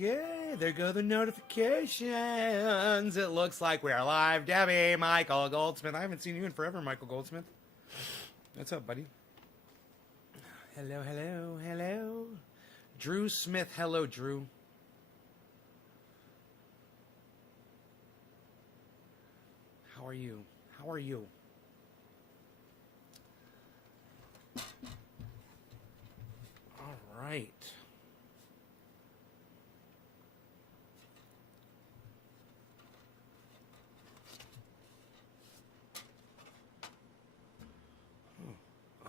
Okay, there go the notifications. It looks like we are live. Debbie, Michael Goldsmith. I haven't seen you in forever, Michael Goldsmith. What's up, buddy? Hello, hello, hello. Drew Smith. Hello, Drew. How are you? How are you? All right.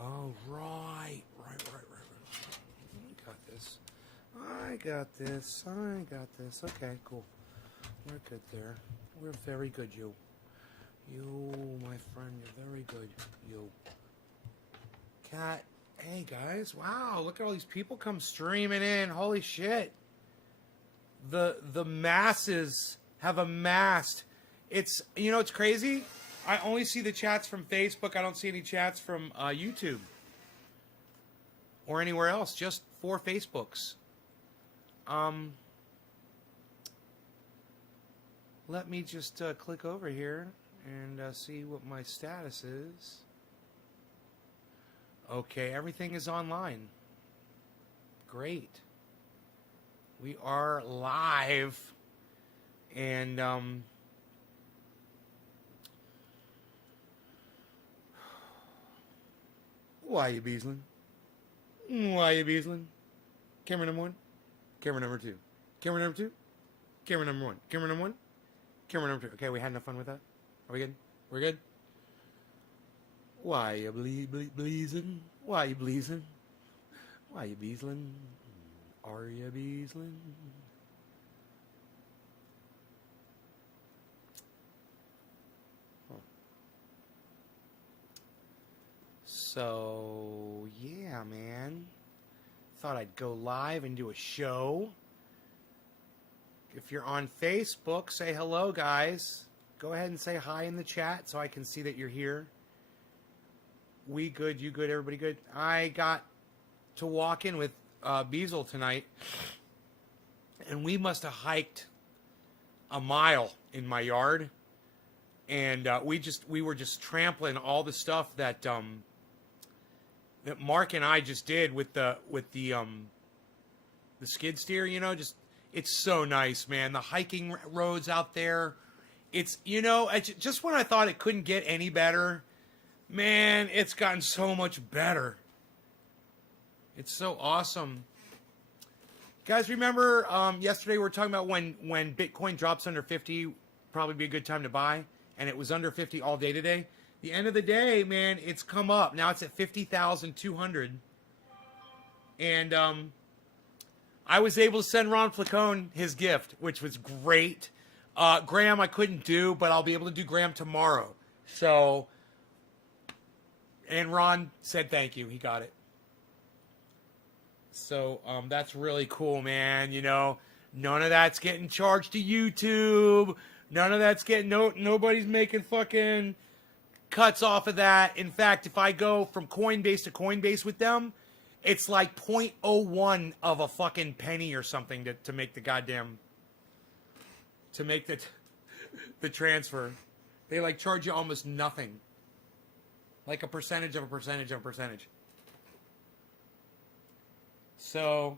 Oh, right. I got this. Okay, cool. We're good there. We're very good, you. You, my friend, you're very good. You. Cat. Hey, guys. Wow, look at all these people come streaming in. Holy shit. The masses have amassed. It's, you know, it's crazy. I only see the chats from Facebook. I don't see any chats from YouTube or anywhere else. Just 4 Facebooks. Let me just click over here and see what my status is. Okay, everything is online. Great. We are live. And why you Beezlin? Why you Beezlin? Camera number 1. Camera number 2. Camera number 2. Camera number 1. Camera number 1. Camera number 2. Okay, we had enough fun with that? Are we good? We're good? Why you bleezin? Why you bleezin? Why you Beezlin? Are you Beezlin? So, yeah, man. Thought I'd go live and do a show. If you're on Facebook, say hello, guys. Go ahead and say hi in the chat so I can see that you're here. We good, you good, everybody good. I got to walk in with Beezl tonight, and we must have hiked a mile in my yard, and we were just trampling all the stuff that that Mark and I just did with the skid steer. You know, just it's so nice, man. The hiking roads out there. It's, you know, just when I thought it couldn't get any better, man, it's gotten so much better. It's so awesome. Guys, remember yesterday we were talking about when Bitcoin drops under 50, probably be a good time to buy, and it was under 50 all day today. The end of the day, man, it's come up. Now it's at 50,200. And I was able to send Ron Flacone his gift, which was great. Graham I couldn't do, but I'll be able to do Graham tomorrow. So, and Ron said thank you. He got it. So that's really cool, man. You know, none of that's getting charged to YouTube. None of that's getting, nobody's making fucking cuts off of that. In fact, if I go from Coinbase to Coinbase with them, it's like 0.01 of a fucking penny or something to make the goddamn, to make the transfer. They like charge you almost nothing. Like a percentage of a percentage of a percentage. So,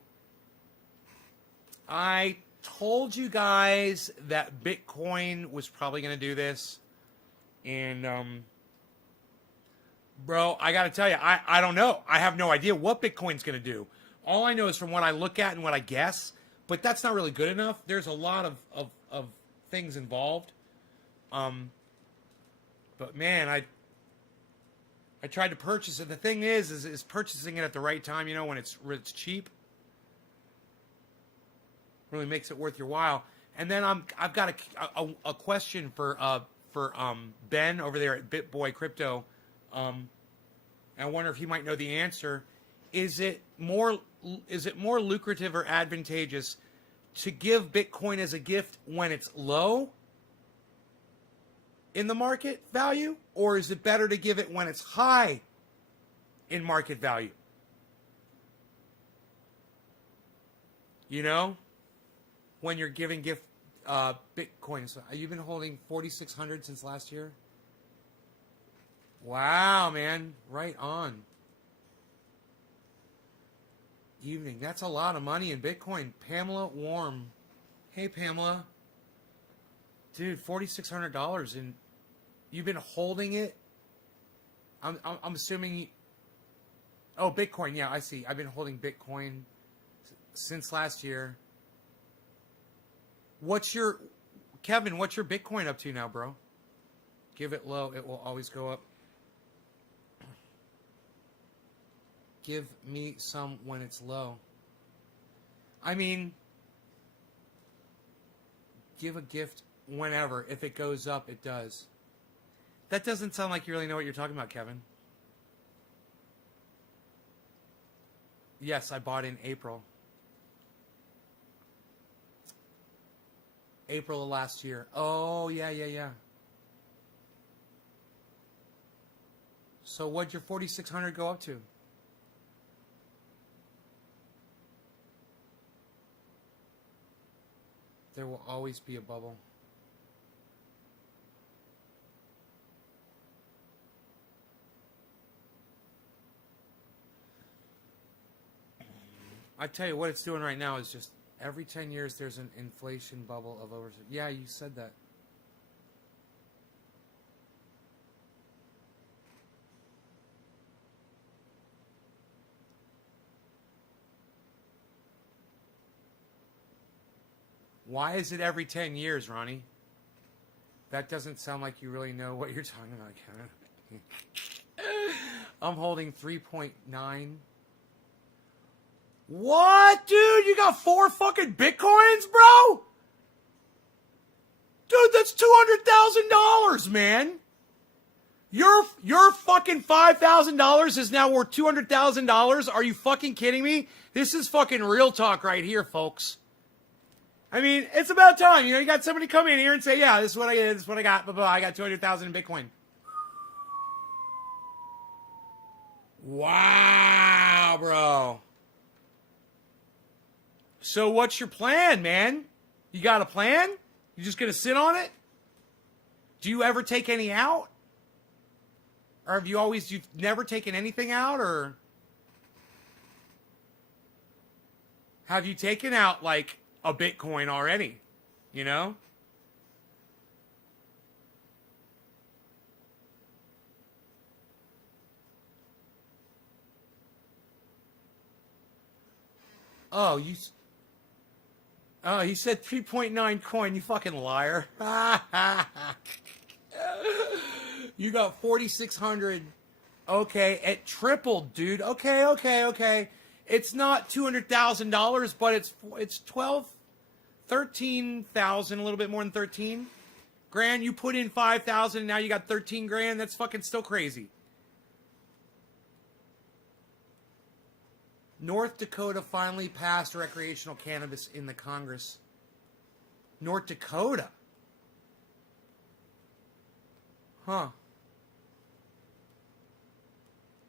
I told you guys that Bitcoin was probably going to do this. And, bro, I got to tell you, I don't know. I have no idea what Bitcoin's going to do. All I know is from what I look at and what I guess. But that's not really good enough. There's a lot of things involved. But, man, I tried to purchase it. The thing is purchasing it at the right time, you know, when it's cheap, really makes it worth your while. And then I've got a question for Ben over there at BitBoy Crypto. I wonder if he might know the answer. Is it more lucrative or advantageous to give Bitcoin as a gift when it's low in the market value, or is it better to give it when it's high in market value? You know? when you're giving gift Bitcoin. So you've been holding 4,600 since last year? Wow, man. Right on. Evening. That's a lot of money in Bitcoin. Pamela Warm. Hey, Pamela. Dude, $4,600 and you've been holding it? I'm assuming... Oh, Bitcoin. Yeah, I see. I've been holding Bitcoin since last year. Kevin, what's your Bitcoin up to now, bro? Give it low. It will always go up. Give me some when it's low. I mean, give a gift whenever. If it goes up, it does. That doesn't sound like you really know what you're talking about, Kevin. Yes, I bought in April. April of last year. Oh, yeah. So what'd your 4,600 go up to? There will always be a bubble. I tell you what it's doing right now is just every 10 years there's an inflation bubble of over. Yeah, you said that. Why is it every 10 years, Ronnie? That doesn't sound like you really know what you're talking about, Kevin. I'm holding 3.9. What, dude? You got 4 fucking Bitcoins, bro? Dude, that's $200,000, man. Your fucking $5,000 is now worth $200,000. Are you fucking kidding me? This is fucking real talk right here, folks. I mean, it's about time. You know, you got somebody come in here and say, yeah, this is what I did, this is what I got, blah, blah, I got 200,000 in Bitcoin. Wow, bro. So what's your plan, man? You got a plan? You just gonna sit on it? Do you ever take any out? Or have you've never taken anything out, or have you taken out, like, a Bitcoin already, you know? Oh, he said 3.9 coin, you fucking liar. You got 4,600. Okay, it tripled, dude. Okay. It's not $200,000, but it's 13,000, a little bit more than 13 grand. You put in 5,000, now you got 13 grand. That's fucking still crazy. North Dakota finally passed recreational cannabis in the Congress. North Dakota. Huh.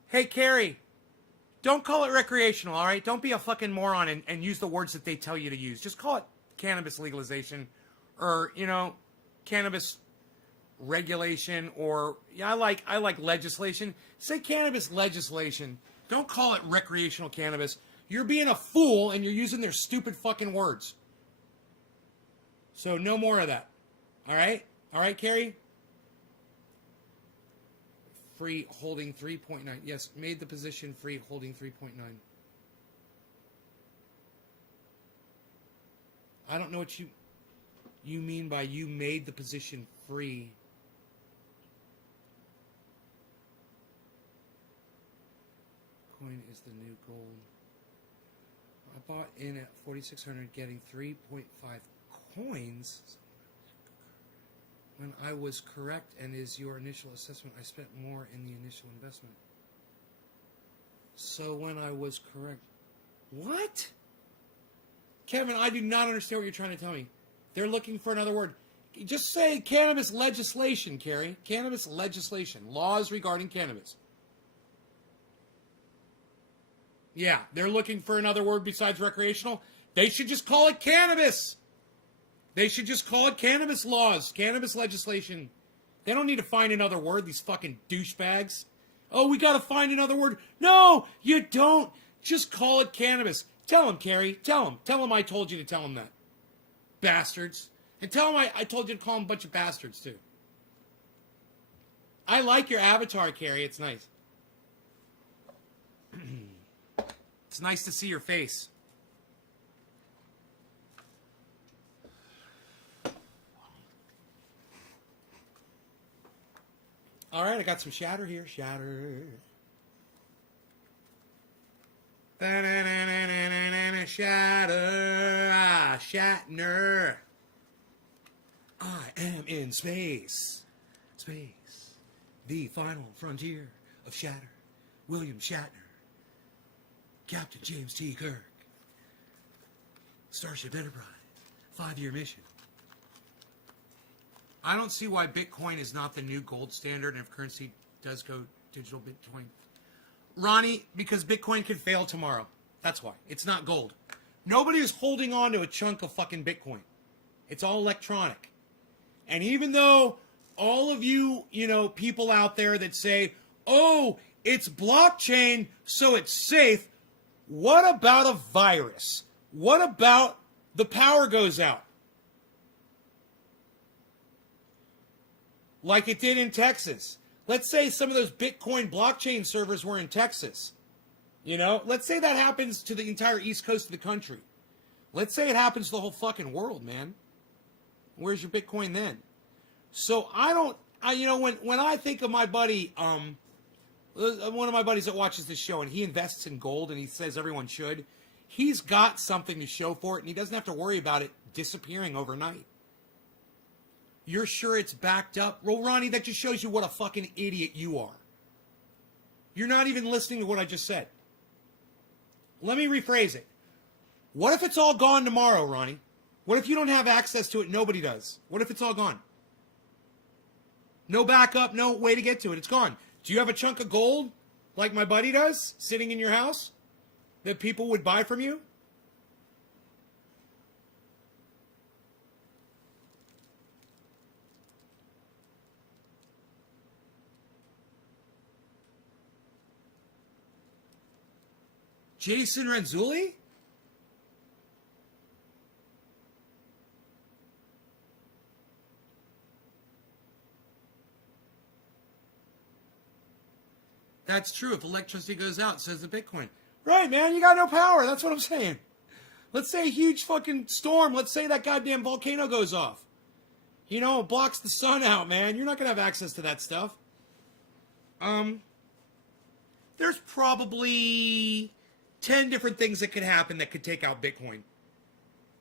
Hey, Carrie. Don't call it recreational, all right? Don't be a fucking moron and use the words that they tell you to use. Just call it cannabis legalization or, you know, cannabis regulation or, yeah, I like legislation. Say cannabis legislation. Don't call it recreational cannabis. You're being a fool and you're using their stupid fucking words. So no more of that. All right? All right, Carrie? Free holding 3.9. Yes, made the position free holding 3.9. I don't know what you mean by you made the position free. Coin is the new gold. I bought in at 4,600 getting 3.5 coins. When I was correct and is your initial assessment, I spent more in the initial investment. So when I was correct... What? Kevin, I do not understand what you're trying to tell me. They're looking for another word. Just say cannabis legislation, Carrie. Cannabis legislation. Laws regarding cannabis. Yeah, they're looking for another word besides recreational. They should just call it cannabis. They should just call it cannabis laws, cannabis legislation. They don't need to find another word, these fucking douchebags. Oh, we gotta find another word. No, you don't. Just call it cannabis. Tell him, Carrie. Tell him. Tell him I told you to tell him that. Bastards. And tell him I told you to call him a bunch of bastards, too. I like your avatar, Carrie. It's nice. It's nice to see your face. All right, I got some shatter here. Shatter. Shatter. Ah, Shatner. I am in space. Space. The final frontier of Shatter. William Shatner. Captain James T. Kirk. Starship Enterprise. 5-year mission. I don't see why Bitcoin is not the new gold standard, and if currency does go digital Bitcoin. Ronnie, because Bitcoin could fail tomorrow. That's why. It's not gold. Nobody is holding on to a chunk of fucking Bitcoin. It's all electronic. And even though all of you, people out there that say, oh, it's blockchain, so it's safe, what about a virus? What about the power goes out? Like it did in Texas. Let's say some of those Bitcoin blockchain servers were in Texas. Let's say that happens to the entire east coast of the country. Let's say it happens to the whole fucking world, man. Where's your Bitcoin then? So when I think of my buddy, one of my buddies that watches this show, and he invests in gold, and he says everyone should, he's got something to show for it, and he doesn't have to worry about it disappearing overnight. You're sure it's backed up? Well, Ronnie, that just shows you what a fucking idiot you are. You're not even listening to what I just said. Let me rephrase it. What if it's all gone tomorrow, Ronnie? What if you don't have access to it? Nobody does. What if it's all gone? No backup, no way to get to it. It's gone. Do you have a chunk of gold, like my buddy does, sitting in your house, that people would buy from you? Jason Renzulli? That's true. If electricity goes out, says the Bitcoin. Right, man. You got no power. That's what I'm saying. Let's say a huge fucking storm. Let's say that goddamn volcano goes off. It blocks the sun out, man. You're not going to have access to that stuff. There's probably 10 different things that could happen that could take out Bitcoin.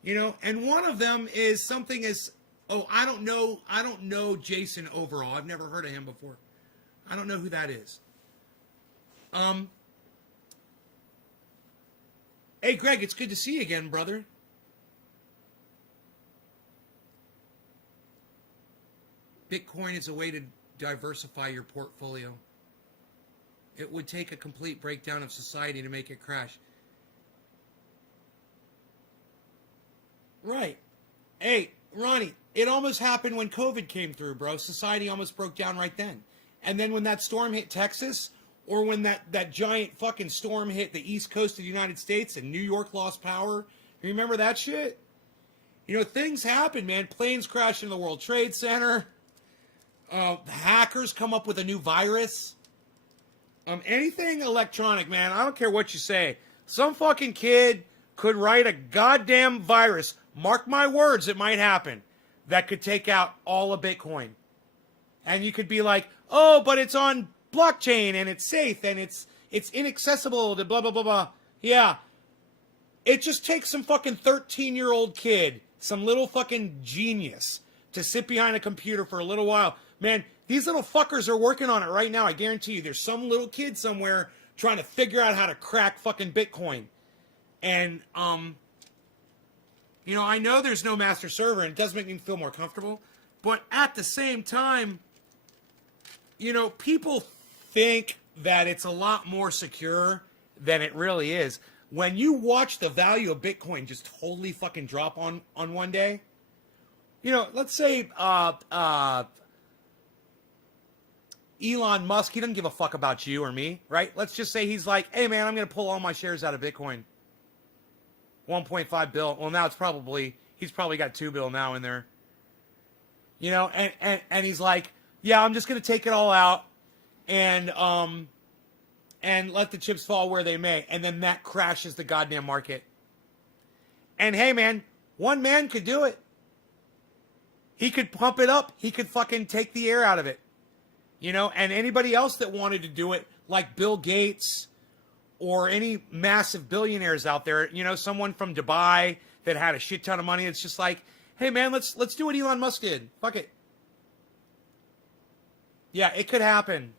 And one of them is something as, I don't know Jason overall. I've never heard of him before. I don't know who that is. Hey, Greg, it's good to see you again, brother. Bitcoin is a way to diversify your portfolio. It would take a complete breakdown of society to make it crash. Right. Hey, Ronnie, it almost happened when COVID came through, bro. Society almost broke down right then. And then when that storm hit Texas, or when that giant fucking storm hit the east coast of the United States and New York lost power, you remember that shit? Things happen, man. Planes crash into the World Trade Center. The hackers come up with a new virus. Anything electronic, man, I don't care what you say. Some fucking kid could write a goddamn virus, mark my words, it might happen, that could take out all of Bitcoin. And you could be like, oh, but it's on blockchain, and it's safe, and it's inaccessible to blah, blah, blah, blah. Yeah. It just takes some fucking 13-year-old kid, some little fucking genius, to sit behind a computer for a little while. Man, these little fuckers are working on it right now. I guarantee you. There's some little kid somewhere trying to figure out how to crack fucking Bitcoin. And, I know there's no master server, and it does make me feel more comfortable. But at the same time, people think that it's a lot more secure than it really is. When you watch the value of Bitcoin just totally fucking drop on one day, You know, let's say Elon Musk, he doesn't give a fuck about you or me, right? Let's just say he's like, hey, man, I'm going to pull all my shares out of Bitcoin. 1.5 bill. Well, now he's probably got 2 bill now in there. You know, and he's like, yeah, I'm just going to take it all out and let the chips fall where they may. And then that crashes the goddamn market. And hey, man, one man could do it. He could pump it up. He could fucking take the air out of it. You know, and anybody else that wanted to do it, like Bill Gates or any massive billionaires out there, you know, someone from Dubai that had a shit ton of money, it's just like, hey, man, let's do what Elon Musk did. Fuck it. Yeah, it could happen.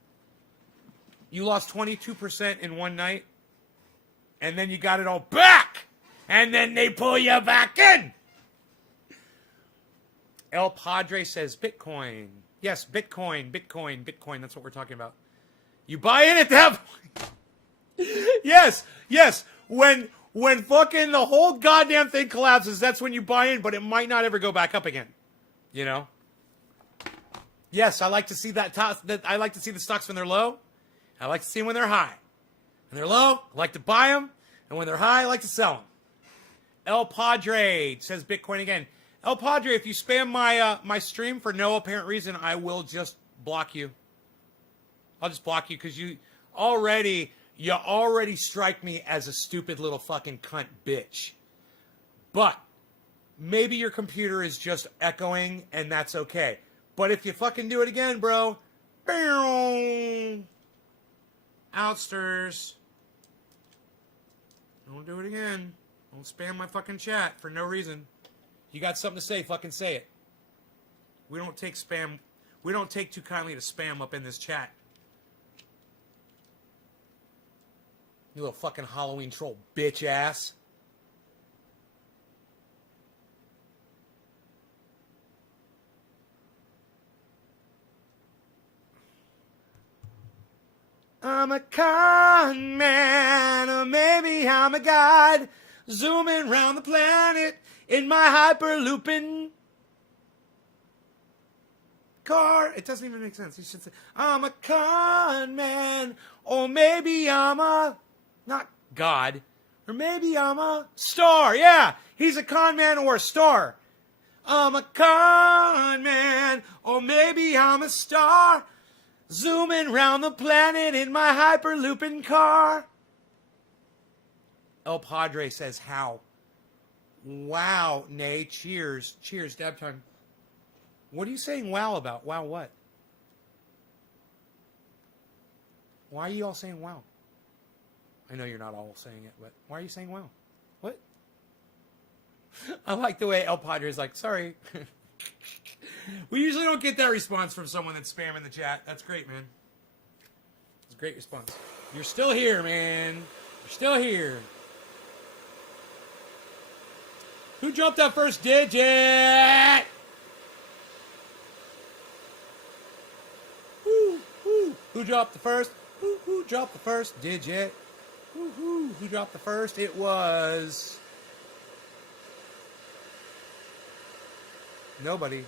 You lost 22% in one night, and then you got it all back, and then they pull you back in. El Padre says Bitcoin. Yes, Bitcoin. That's what we're talking about. You buy in at that point. Yes. When fucking the whole goddamn thing collapses, that's when you buy in, but it might not ever go back up again. You know? Yes, I like to see that. I like to see the stocks when they're low. I like to see them when they're high. When they're low, I like to buy them, and when they're high, I like to sell them. El Padre says Bitcoin again. El Padre, if you spam my stream for no apparent reason, I will just block you. I'll just block you because you already strike me as a stupid little fucking cunt bitch. But maybe your computer is just echoing, and that's okay. But if you fucking do it again, bro, outsters. Don't do it again. Don't spam my fucking chat for no reason. You got something to say, fucking say it. We don't take spam. We don't take too kindly to spam up in this chat. You little fucking Halloween troll bitch ass. I'm a con man, or maybe I'm a god, zooming around the planet in my hyperlooping car. It doesn't even make sense. You should say, I'm a con man, or maybe I'm a, not God, or maybe I'm a star. Yeah, he's a con man or a star. I'm a con man, or maybe I'm a star, zooming round the planet in my hyperlooping car. El Padre says, how? Wow, nay, cheers. Cheers, dab time. What are you saying wow about? Wow what? Why are you all saying wow? I know you're not all saying it, but why are you saying wow? What? I like the way El Padre is like, sorry. We usually don't get that response from someone that's spamming the chat. That's great, man. It's a great response. You're still here, man. You're still here. Who dropped that first digit? Who dropped the first? Who dropped the first digit? Who dropped the first? It was nobody.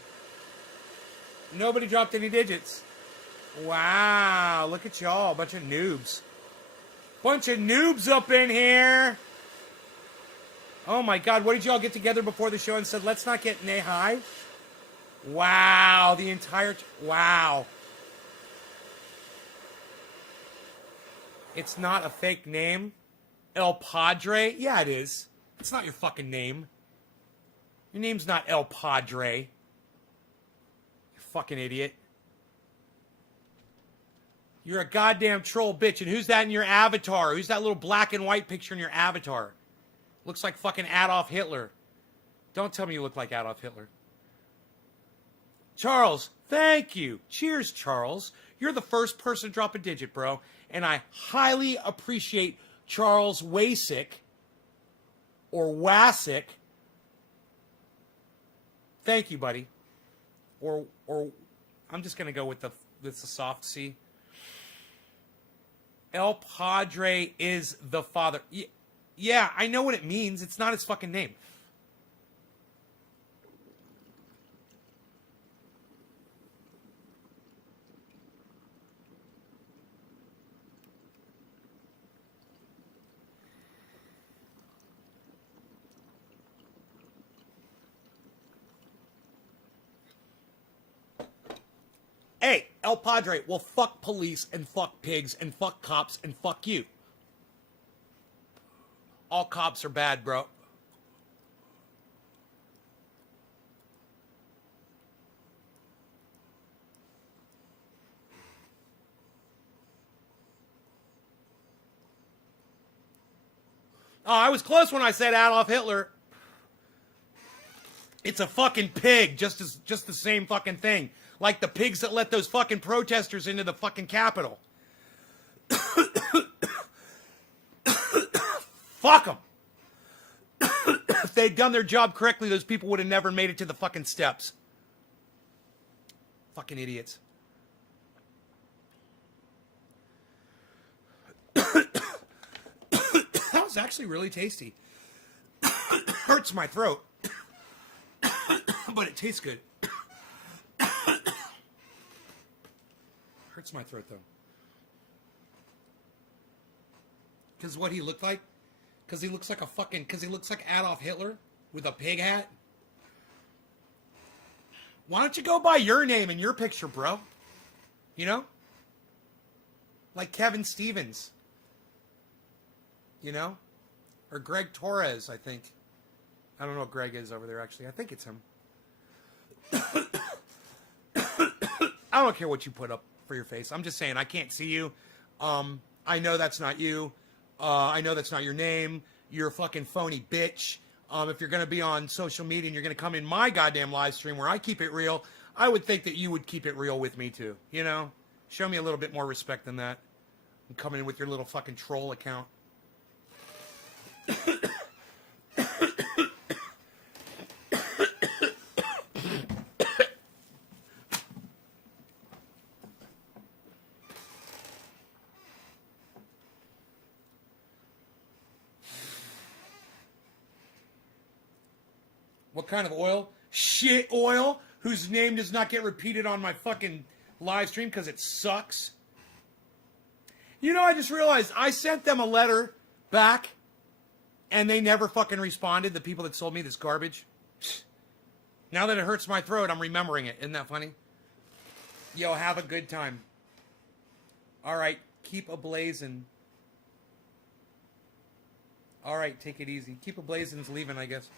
Nobody dropped any digits. Wow, look at y'all, bunch of noobs. Bunch of noobs up in here. Oh my God, what did y'all get together before the show and said, let's not get nay high? Wow, the entire, wow. It's not a fake name. El Padre? Yeah, it is. It's not your fucking name. Your name's not El Padre. You fucking idiot. You're a goddamn troll bitch. And who's that in your avatar? Who's that little black and white picture in your avatar? Looks like fucking Adolf Hitler. Don't tell me you look like Adolf Hitler. Charles, thank you. Cheers, Charles. You're the first person to drop a digit, bro. And I highly appreciate Charles Wasick or Wasick. Thank you, buddy. Or I'm just going to go with the soft C. El Padre is the father. Yeah, I know what it means. It's not his fucking name. Hey, El Padre, well, fuck police and fuck pigs and fuck cops and fuck you. All cops are bad, bro. Oh, I was close when I said Adolf Hitler. It's a fucking pig, just the same fucking thing. Like the pigs that let those fucking protesters into the fucking Capitol. Fuck them. If they'd done their job correctly, those people would have never made it to the fucking steps. Fucking idiots. That was actually really tasty. Hurts my throat. But it tastes good. Hurts my throat though. Because what he looked like? Because he looks like a fucking... Because he looks like Adolf Hitler with a pig hat? Why don't you go by your name and your picture, bro? You know? Like Kevin Stevens. You know? Or Greg Torres, I think. I don't know what Greg is over there, actually. I think it's him. I don't care what you put up for your face. I'm just saying, I can't see you. I know that's not you. I know that's not your name. You're a fucking phony bitch. If you're going to be on social media and you're going to come in my goddamn live stream where I keep it real, I would think that you would keep it real with me too. You know? Show me a little bit more respect than that. And coming in with your little fucking troll account. What kind of oil? Shit oil, whose name does not get repeated on my fucking live stream because it sucks. You know, I just realized I sent them a letter back and they never fucking responded, the people that sold me this garbage. Now that it hurts my throat, I'm remembering it. Isn't that funny? Yo, have a good time. All right, keep ablazing. All right, take it easy. Keep ablazing's leaving, I guess.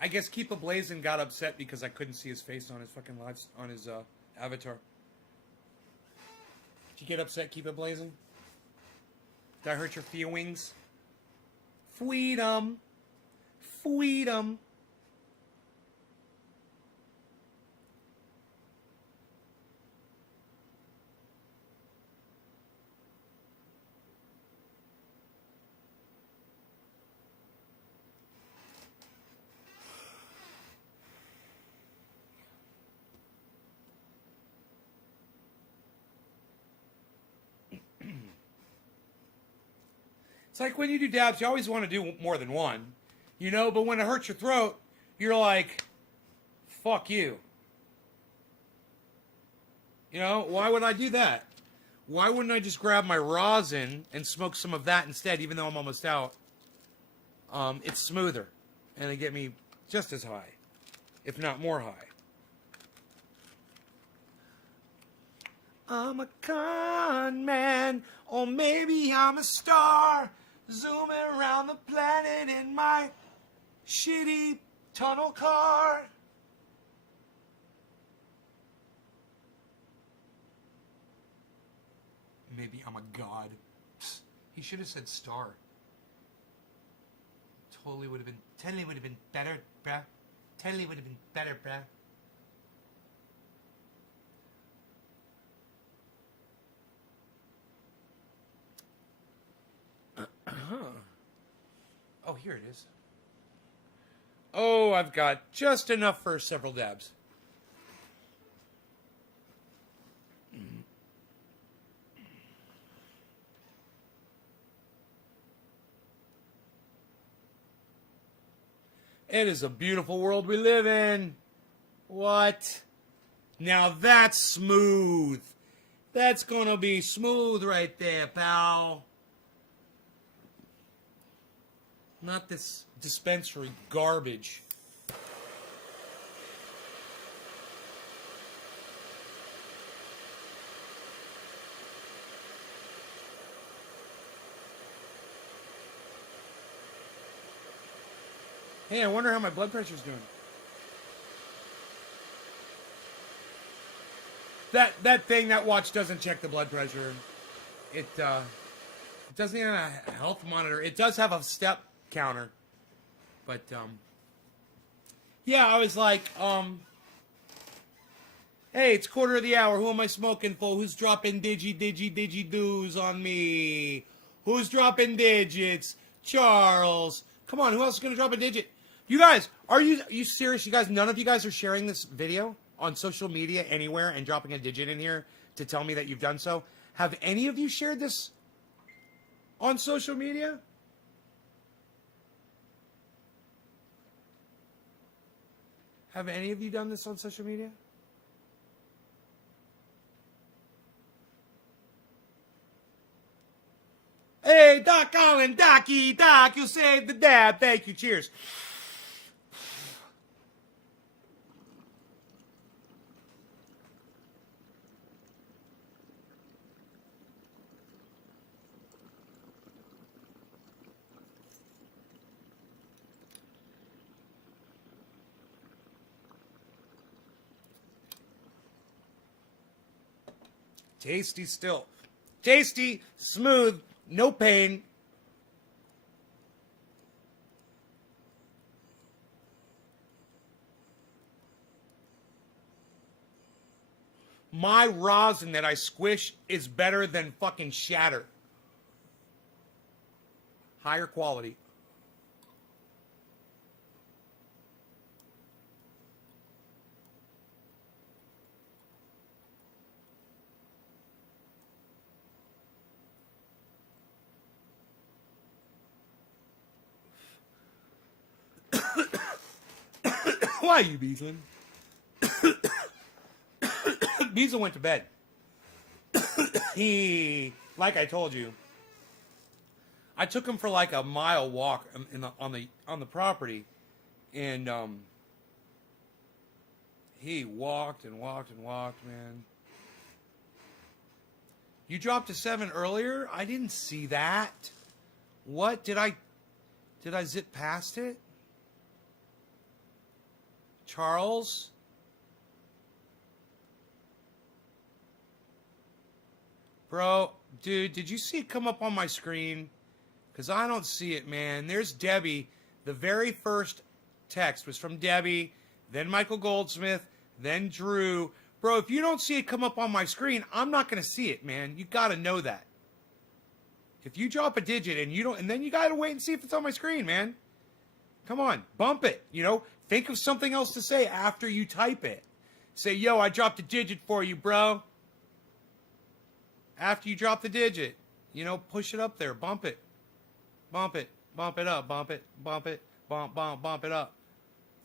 I guess Keep a Blazin' got upset because I couldn't see his face on his fucking live, on his avatar. Did you get upset, Keep a Blazin'? Did I hurt your feelings? Freedom. Freedom. It's like when you do dabs, you always want to do more than one, you know, but when it hurts your throat, you're like, fuck you. You know, why would I do that? Why wouldn't I just grab my rosin and smoke some of that instead, even though I'm almost out? It's smoother, and it get me just as high, if not more high. I'm a con man, or maybe I'm a star, zooming around the planet in my shitty tunnel car. Maybe I'm a god. Psst, he should have said star. Totally would have been better, bruh. Totally would have been better, bruh. Oh, here it is. Oh, I've got just enough for several dabs. It is a beautiful world we live in. What? Now that's smooth. That's gonna be smooth right there, pal. Not this dispensary garbage. Hey, I wonder how my blood pressure's doing. That thing, that watch doesn't check the blood pressure. It doesn't even have a health monitor. It does have a step counter. But, yeah, I was like, hey, it's quarter of the hour. Who am I smoking for? Who's dropping digi-doos on me? Who's dropping digits? Charles. Come on, who else is going to drop a digit? You guys, are you serious? You guys, none of you guys are sharing this video on social media anywhere and dropping a digit in here to tell me that you've done so? Have any of you shared this on social media? Have any of you done this on social media? Hey, Doc Collin, Docky, Doc, you saved the dab. Thank you. Cheers. Tasty still. Tasty, smooth, no pain. My rosin that I squish is better than fucking shatter. Higher quality. Why, you Beezlin? Beezlin went to bed. Like I told you, I took him for like a mile walk on the property, and he walked and walked and walked, man. You dropped to 7 earlier? I didn't see that. What? Did I zip past it? Charles? Bro, dude, did you see it come up on my screen? Because I don't see it, man. There's Debbie. The very first text was from Debbie, then Michael Goldsmith, then Drew. Bro, if you don't see it come up on my screen, I'm not going to see it, man. You got to know that. If you drop a digit and you don't, and then you got to wait and see if it's on my screen, man. Come on, bump it, you know? Think of something else to say after you type it. Say, yo, I dropped a digit for you, bro. After you drop the digit, you know, push it up there, bump it. Bump it, bump it up, bump it, bump it, bump it up.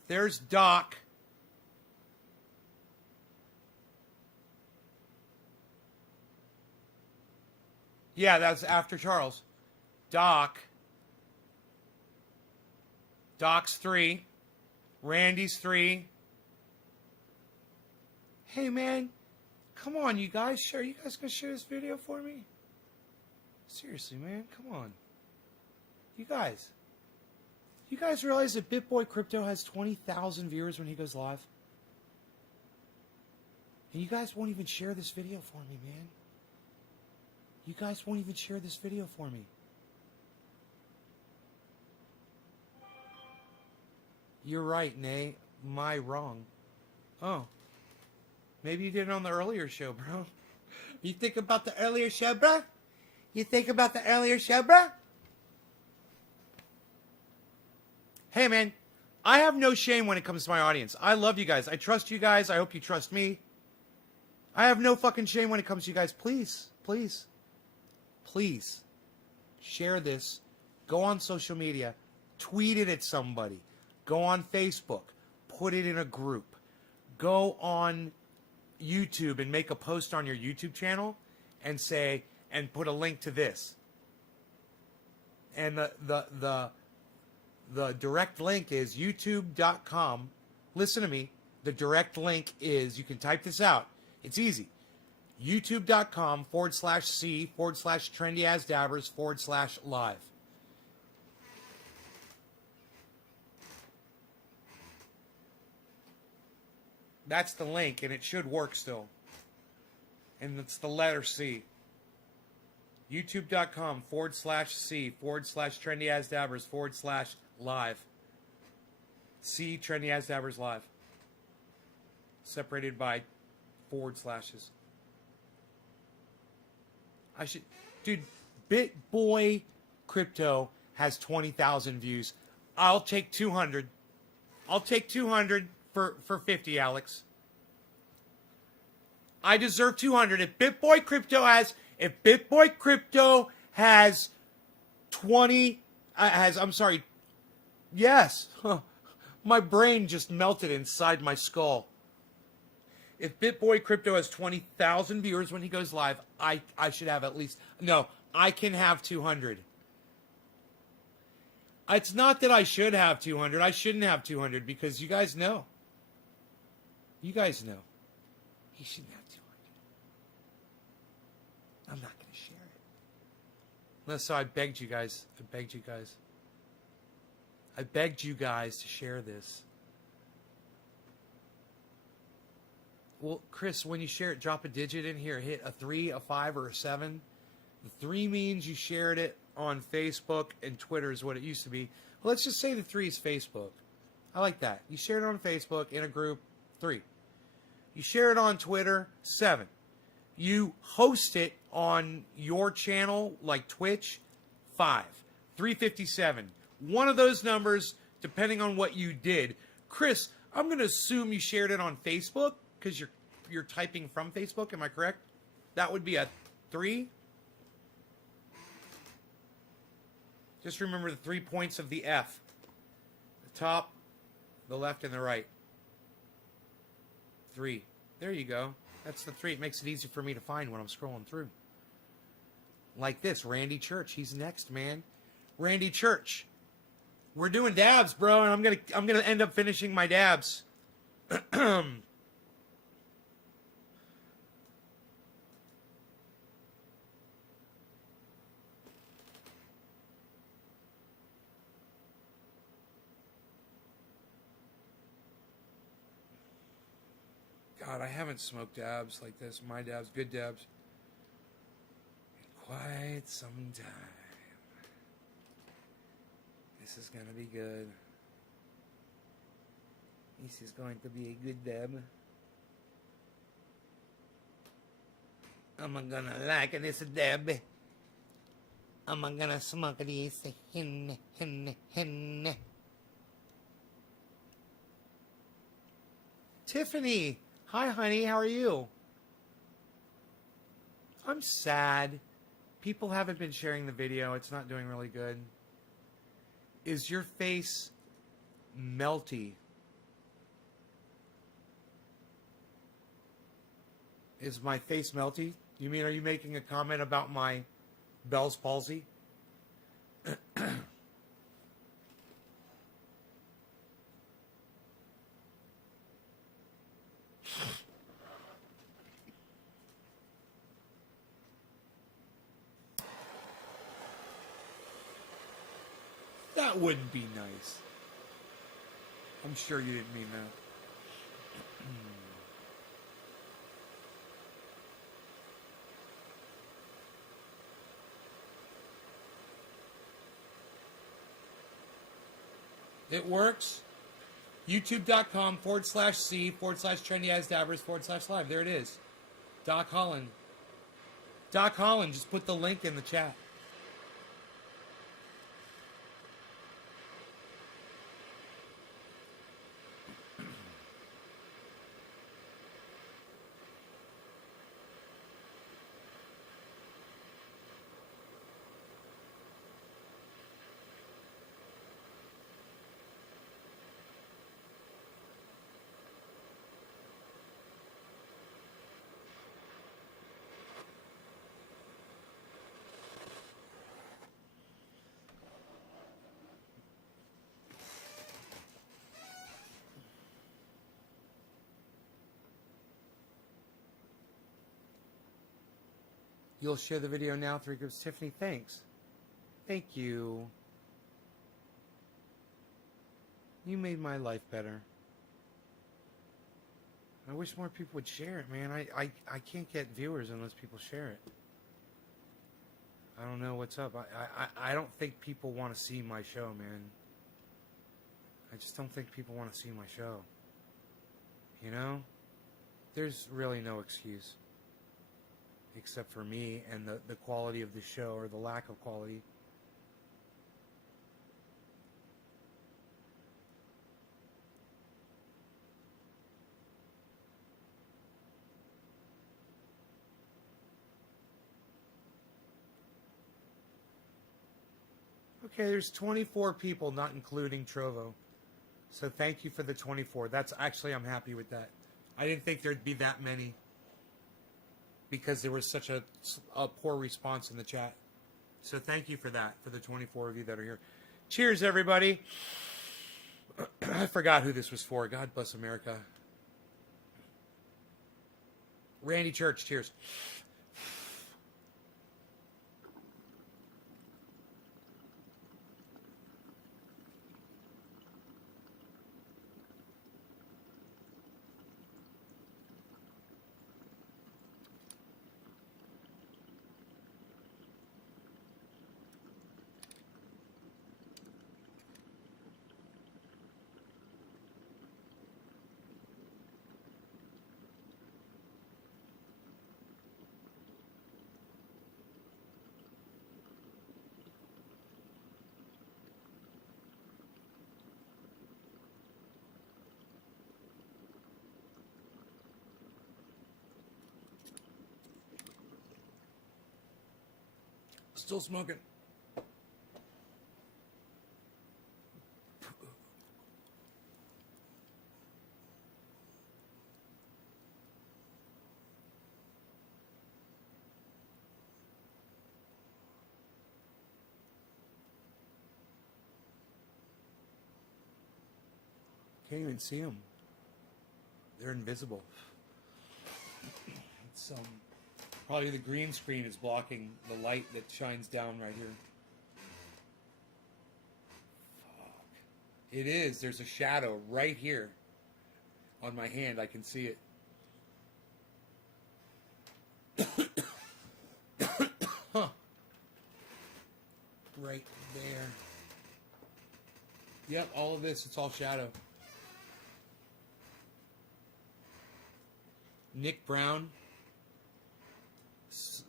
There's Doc. Yeah, that's after Charles. Doc. Doc's 3. Randy's 3. Hey, man. Come on, you guys. Are you guys going to share this video for me? Seriously, man. Come on. You guys realize that BitBoy Crypto has 20,000 viewers when he goes live? And you guys won't even share this video for me, man. You guys won't even share this video for me. You're right, Nay. My wrong. Oh. Maybe you did it on the earlier show, bro. You think about the earlier show, bro? You think about the earlier show, bro? Hey, man. I have no shame when it comes to my audience. I love you guys. I trust you guys. I hope you trust me. I have no fucking shame when it comes to you guys. Please, please, please share this. Go on social media. Tweet it at somebody. Go on Facebook. Put it in a group. Go on YouTube and make a post on your YouTube channel and say, and put a link to this. And The direct link is youtube.com. Listen to me. The direct link is, you can type this out. It's easy. youtube.com/C/trendyasdabbers/live. That's the link, and it should work still. And it's the letter C. youtube.com/C/trendyasdabbers/live. C Trendy As Dabbers Live. Separated by forward slashes. I should, dude. BitBoy Crypto has 20,000 views. I'll take 200. I'll take 200 for 50, Alex. I deserve 200. If BitBoy Crypto has 20, I'm sorry. Yes. My brain just melted inside my skull. If BitBoy Crypto has 20,000 viewers when he goes live, I should have at least... No, I can have 200. It's not that I should have 200. I shouldn't have 200 because you guys know. You guys know. He shouldn't have 200. I'm not going to share it. No, so I begged you guys. I begged you guys to share this. Well, Chris, when you share it, drop a digit in here. Hit a 3, a 5, or a 7. The 3 means you shared it on Facebook, and Twitter is what it used to be. Well, let's just say the 3 is Facebook. I like that. You shared it on Facebook in a group, 3. You share it on Twitter, 7. You host it on your channel, like Twitch, 5. 357. One of those numbers, depending on what you did. Chris, I'm going to assume you shared it on Facebook because you're typing from Facebook. Am I correct? That would be a 3. Just remember the 3 points of the F. The top, the left, and the right. 3. There you go. That's the 3. It makes it easy for me to find when I'm scrolling through. Like this, Randy Church. He's next, man. Randy Church. We're doing dabs, bro, and I'm gonna end up finishing my dabs. God, I haven't smoked dabs like this. My dabs, good dabs, in quite some time. This is gonna be good. This is going to be a good dab. I'm gonna like this dab. I'm gonna smoke this. Tiffany, hi honey, how are you? I'm sad. People haven't been sharing the video. It's not doing really good. Is your face melty? Is my face melty? You mean, are you making a comment about my Bell's palsy? That wouldn't be nice. I'm sure you didn't mean that. It works. YouTube.com/C/trendyasdabbers/live. There it is. Doc Holland. Doc Holland, just put the link in the chat. You'll share the video now. 3 groups. Tiffany, thanks. Thank you. You made my life better. I wish more people would share it, man. I can't get viewers unless people share it. I don't know what's up. I don't think people want to see my show, man. I just don't think people want to see my show. You know? There's really no excuse. Except for me and the quality of the show, or the lack of quality. Okay, there's 24 people, not including Trovo. So thank you for the 24. That's actually, I'm happy with that. I didn't think there'd be that many, because there was such a poor response in the chat. So thank you for that, for the 24 of you that are here. Cheers, everybody. I forgot who this was for. God bless America. Randy Church, cheers. Still smoking. Can't even see them. They're invisible. It's probably the green screen is blocking the light that shines down right here. Fuck. It is. There's a shadow right here on my hand. I can see it. Huh. Right there. Yep, all of this, it's all shadow. Nick Brown.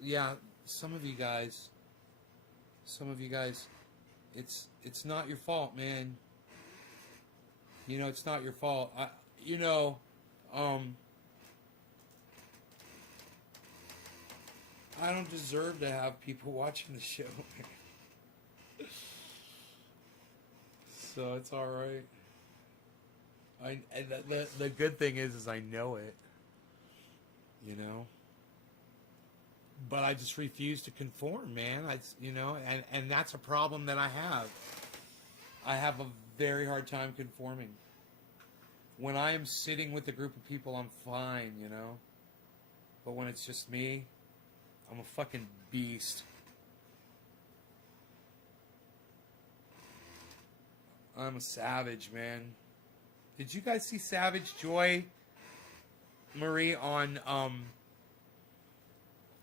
Yeah, some of you guys, it's not your fault, man. You know, it's not your fault. I don't deserve to have people watching the show, man. So it's all right. The good thing is I know it. You know. But I just refuse to conform, man. And that's a problem that I have. I have a very hard time conforming. When I am sitting with a group of people, I'm fine, you know. But when it's just me, I'm a fucking beast. I'm a savage, man. Did you guys see Savage Joy, Marie, on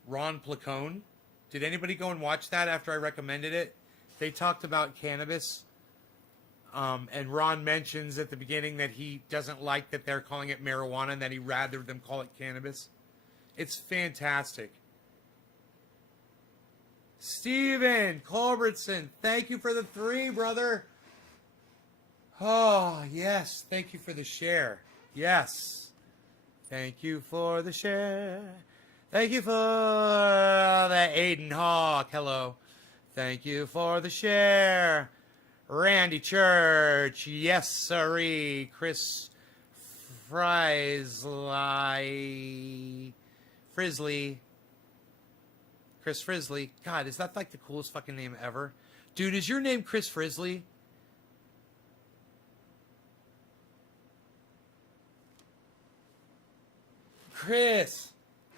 Ron Placone? Did anybody go and watch that after I recommended it? They talked about cannabis. And Ron mentions at the beginning that he doesn't like that they're calling it marijuana and that he'd rather them call it cannabis. It's fantastic. Steven Culbertson, thank you for the 3, brother. Oh, yes. Thank you for the share. Yes. Thank you for the share. Thank you for the Aiden Hawk. Hello. Thank you for the share. Randy Church. Yes, sirree. Chris Frisley. Chris Frisley. God, is that like the coolest fucking name ever? Dude, is your name Chris Frisley? Chris,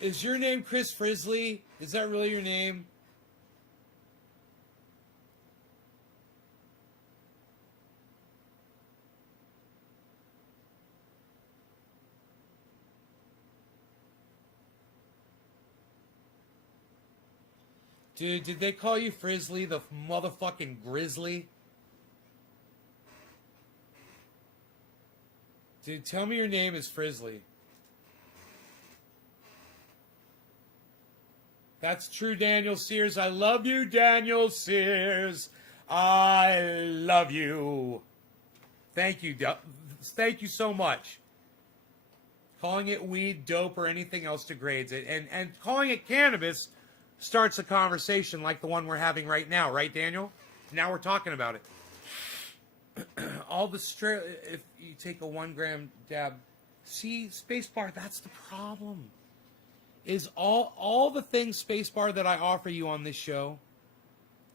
is your name Chris Frisley? Is that really your name? Dude, did they call you Frizzly, the motherfucking Grizzly? Dude, tell me your name is Frizzly. That's true, Daniel Sears. I love you, Daniel Sears. I love you. Thank you. Thank you so much. Calling it weed, dope, or anything else degrades it. And calling it cannabis starts a conversation like the one we're having right now. Right, Daniel? Now we're talking about it. All the straight... If you take a 1 gram dab... See, spacebar, that's the problem. Is all the things, spacebar, that I offer you on this show,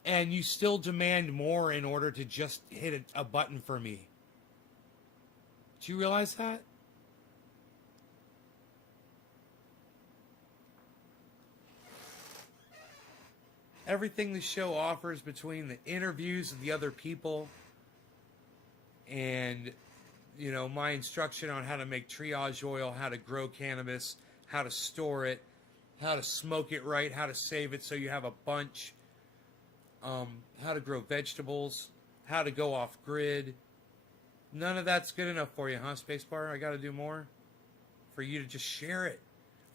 and you still demand more in order to just hit a button for me. Do you realize that? Everything the show offers, between the interviews of the other people and, you know, my instruction on how to make triage oil, how to grow cannabis, how to store it, how to smoke it right, how to save it so you have a bunch, how to grow vegetables, how to go off grid. None of that's good enough for you, huh, Spacebar? I got to do more for you to just share it,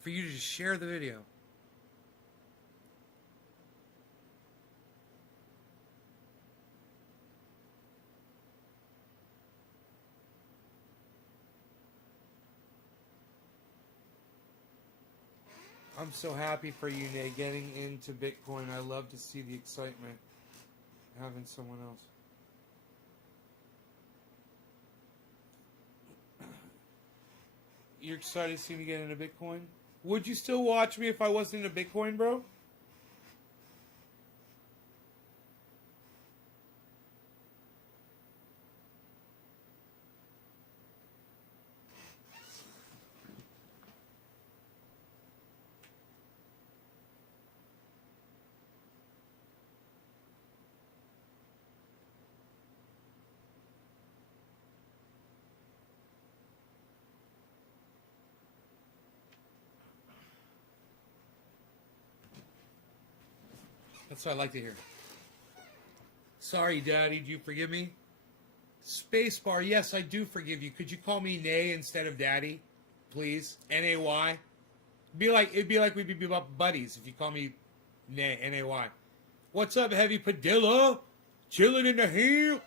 for you to just share the video. I'm so happy for you, Nate, getting into Bitcoin. I love to see the excitement having someone else. You're excited to see me get into Bitcoin? Would you still watch me if I wasn't into Bitcoin, bro? That's what I like to hear. Sorry, Daddy, do you forgive me? Spacebar, yes, I do forgive you. Could you call me Nay instead of Daddy, please? N-A-Y. It'd be like we'd be buddies if you call me Nay, N-A-Y. What's up, Heavy Padilla? Chilling in the hill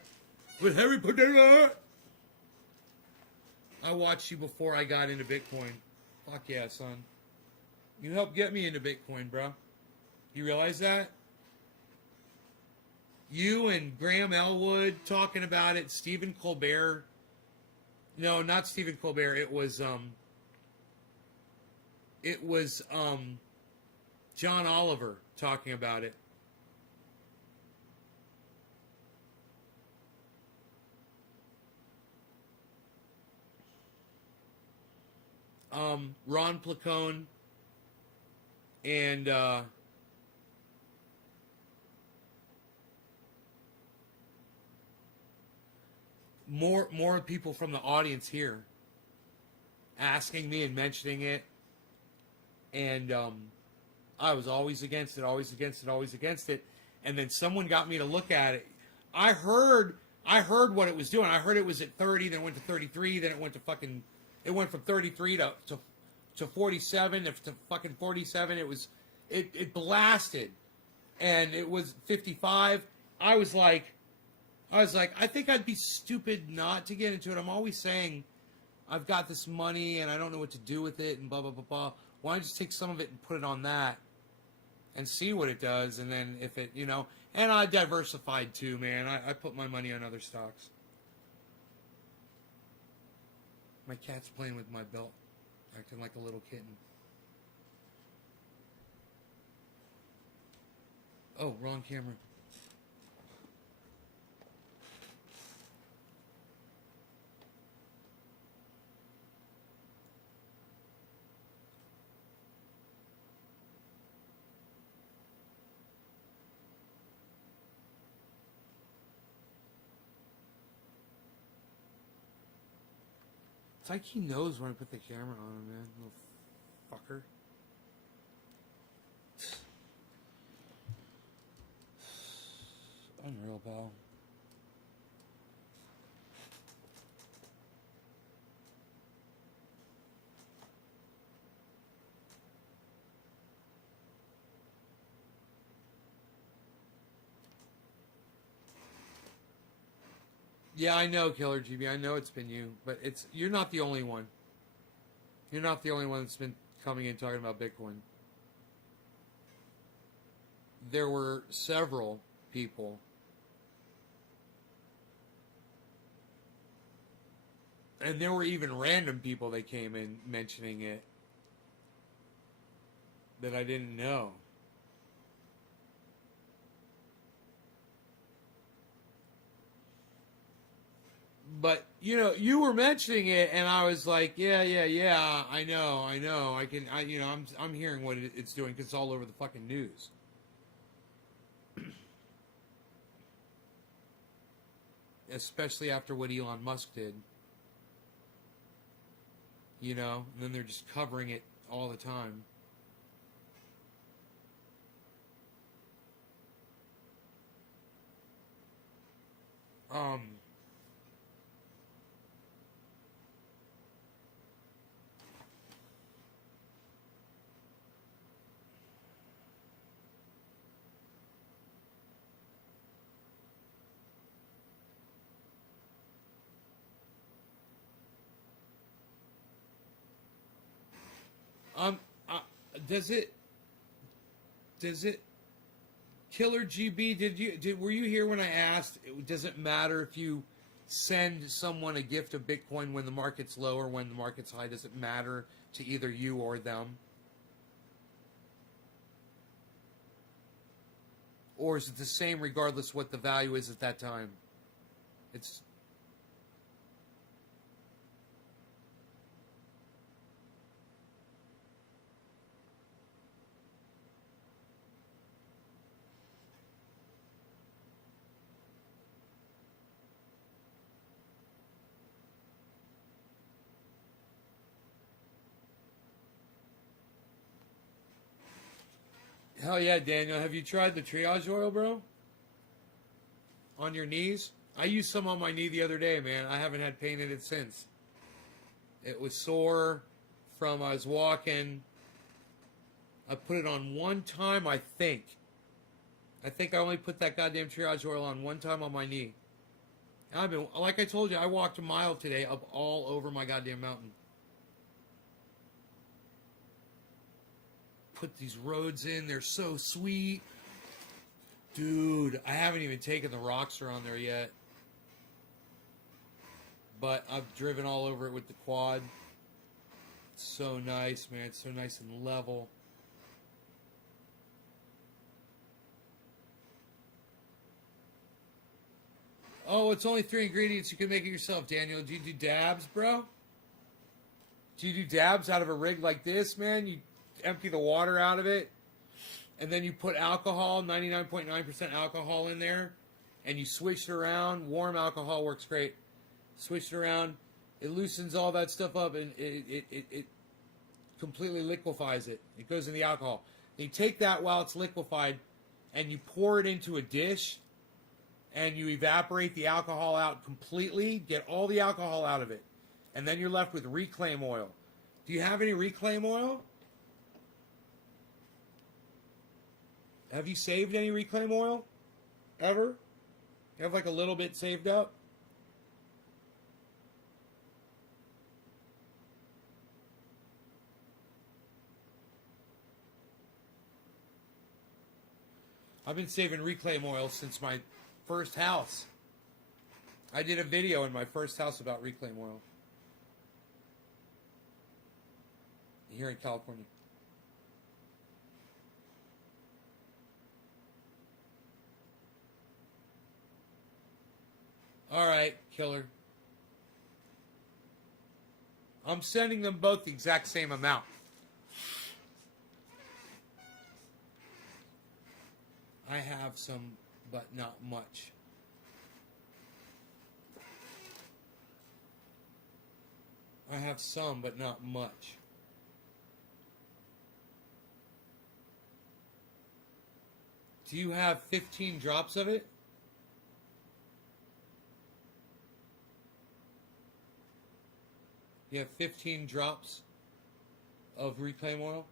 with Heavy Padilla. I watched you before I got into Bitcoin. Fuck yeah, son. You helped get me into Bitcoin, bro. You realize that? You and Graham Elwood talking about it. Stephen Colbert. No, not Stephen Colbert. It was John Oliver talking about it. Ron Placone and more people from the audience here asking me and mentioning it, and I was always against it, always against it, always against it, and then someone got me to look at it. I heard what it was doing. I heard it was at 30, then it went to 33, then it went from 33 to 47, to fucking 47. It blasted, and it was 55. I was like, I think I'd be stupid not to get into it. I'm always saying, I've got this money and I don't know what to do with it and blah, blah, blah, blah. Why don't I just take some of it and put it on that and see what it does? And then if it, you know, and I diversified too, man. I put my money on other stocks. My cat's playing with my belt, acting like a little kitten. Oh, wrong camera. It's like he knows when I put the camera on him, man. Little fucker. Unreal, pal. Yeah, I know, Killer GB. I know it's been you, but you're not the only one. You're not the only one that's been coming in talking about Bitcoin. There were several people. And there were even random people that came in mentioning it that I didn't know. But, you know, you were mentioning it, and I was like, yeah, I know. I'm hearing what it's doing because it's all over the fucking news. Especially after what Elon Musk did. You know, and then they're just covering it all the time. Um, uh, does it, Killer GB, were you here when I asked, does it matter if you send someone a gift of Bitcoin when the market's low or when the market's high? Does it matter to either you or them? Or is it the same regardless what the value is at that time? It's... Hell yeah, Daniel. Have you tried the triage oil, bro? On your knees? I used some on my knee the other day, man. I haven't had pain in it since. It was sore from I was walking. I put it on one time, I think. I think I only put that goddamn triage oil on one time on my knee. And I've been, like I told you, I walked a mile today up all over my goddamn mountain. Put these roads in, they're so sweet. Dude, I haven't even taken the Rockster on there yet. But I've driven all over it with the quad. It's so nice, man. It's so nice and level. Oh, it's only 3 ingredients. You can make it yourself, Daniel. Do you do dabs, bro? Do you do dabs out of a rig like this, man? You empty the water out of it, and then you put alcohol, 99.9% alcohol in there, and you switch it around. Warm alcohol works great. Switch it around. It loosens all that stuff up, and it completely liquefies it. It goes in the alcohol. And you take that while it's liquefied, and you pour it into a dish, and you evaporate the alcohol out completely, get all the alcohol out of it, and then you're left with reclaim oil. Do you have any reclaim oil? Have you saved any reclaim oil? Ever? You have like a little bit saved up? I've been saving reclaim oil since my first house. I did a video in my first house about reclaim oil. Here in California. Alright, killer. I'm sending them both the exact same amount. I have some, but not much. I have some, but not much. Do you have 15 drops of it? You have 15 drops of reclaim oil?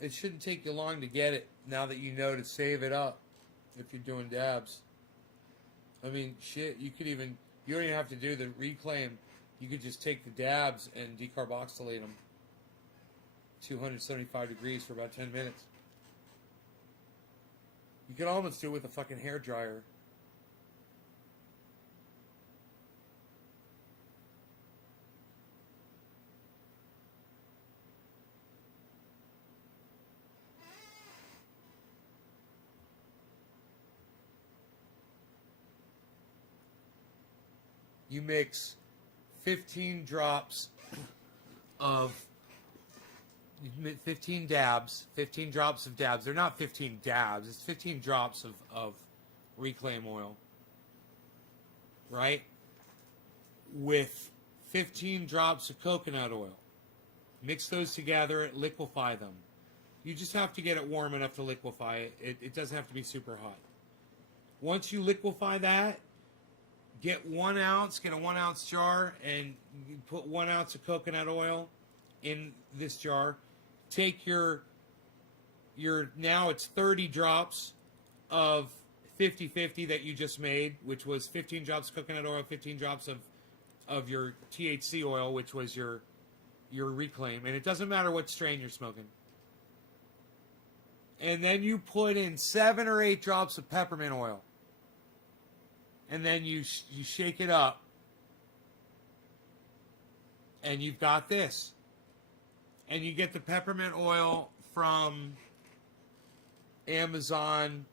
It shouldn't take you long to get it now that you know to save it up if you're doing dabs. I mean, shit, you don't even have to do the reclaim. You could just take the dabs and decarboxylate them. 275 degrees for about 10 minutes. You could almost do it with a fucking hair dryer. You mix 15 drops of 15 dabs, 15 drops of dabs. They're not 15 dabs. It's 15 drops of reclaim oil, right? With 15 drops of coconut oil. Mix those together, liquefy them. You just have to get it warm enough to liquefy it. It doesn't have to be super hot. Once you liquefy that, get 1 ounce, get a 1 ounce jar, and you put 1 ounce of coconut oil in this jar. Take your now it's 30 drops of 50-50 that you just made, which was 15 drops of coconut oil, 15 drops of your THC oil, which was your reclaim. And it doesn't matter what strain you're smoking. And then you put in 7 or 8 drops of peppermint oil. And then you shake it up. And you've got this. And you get the peppermint oil from Amazon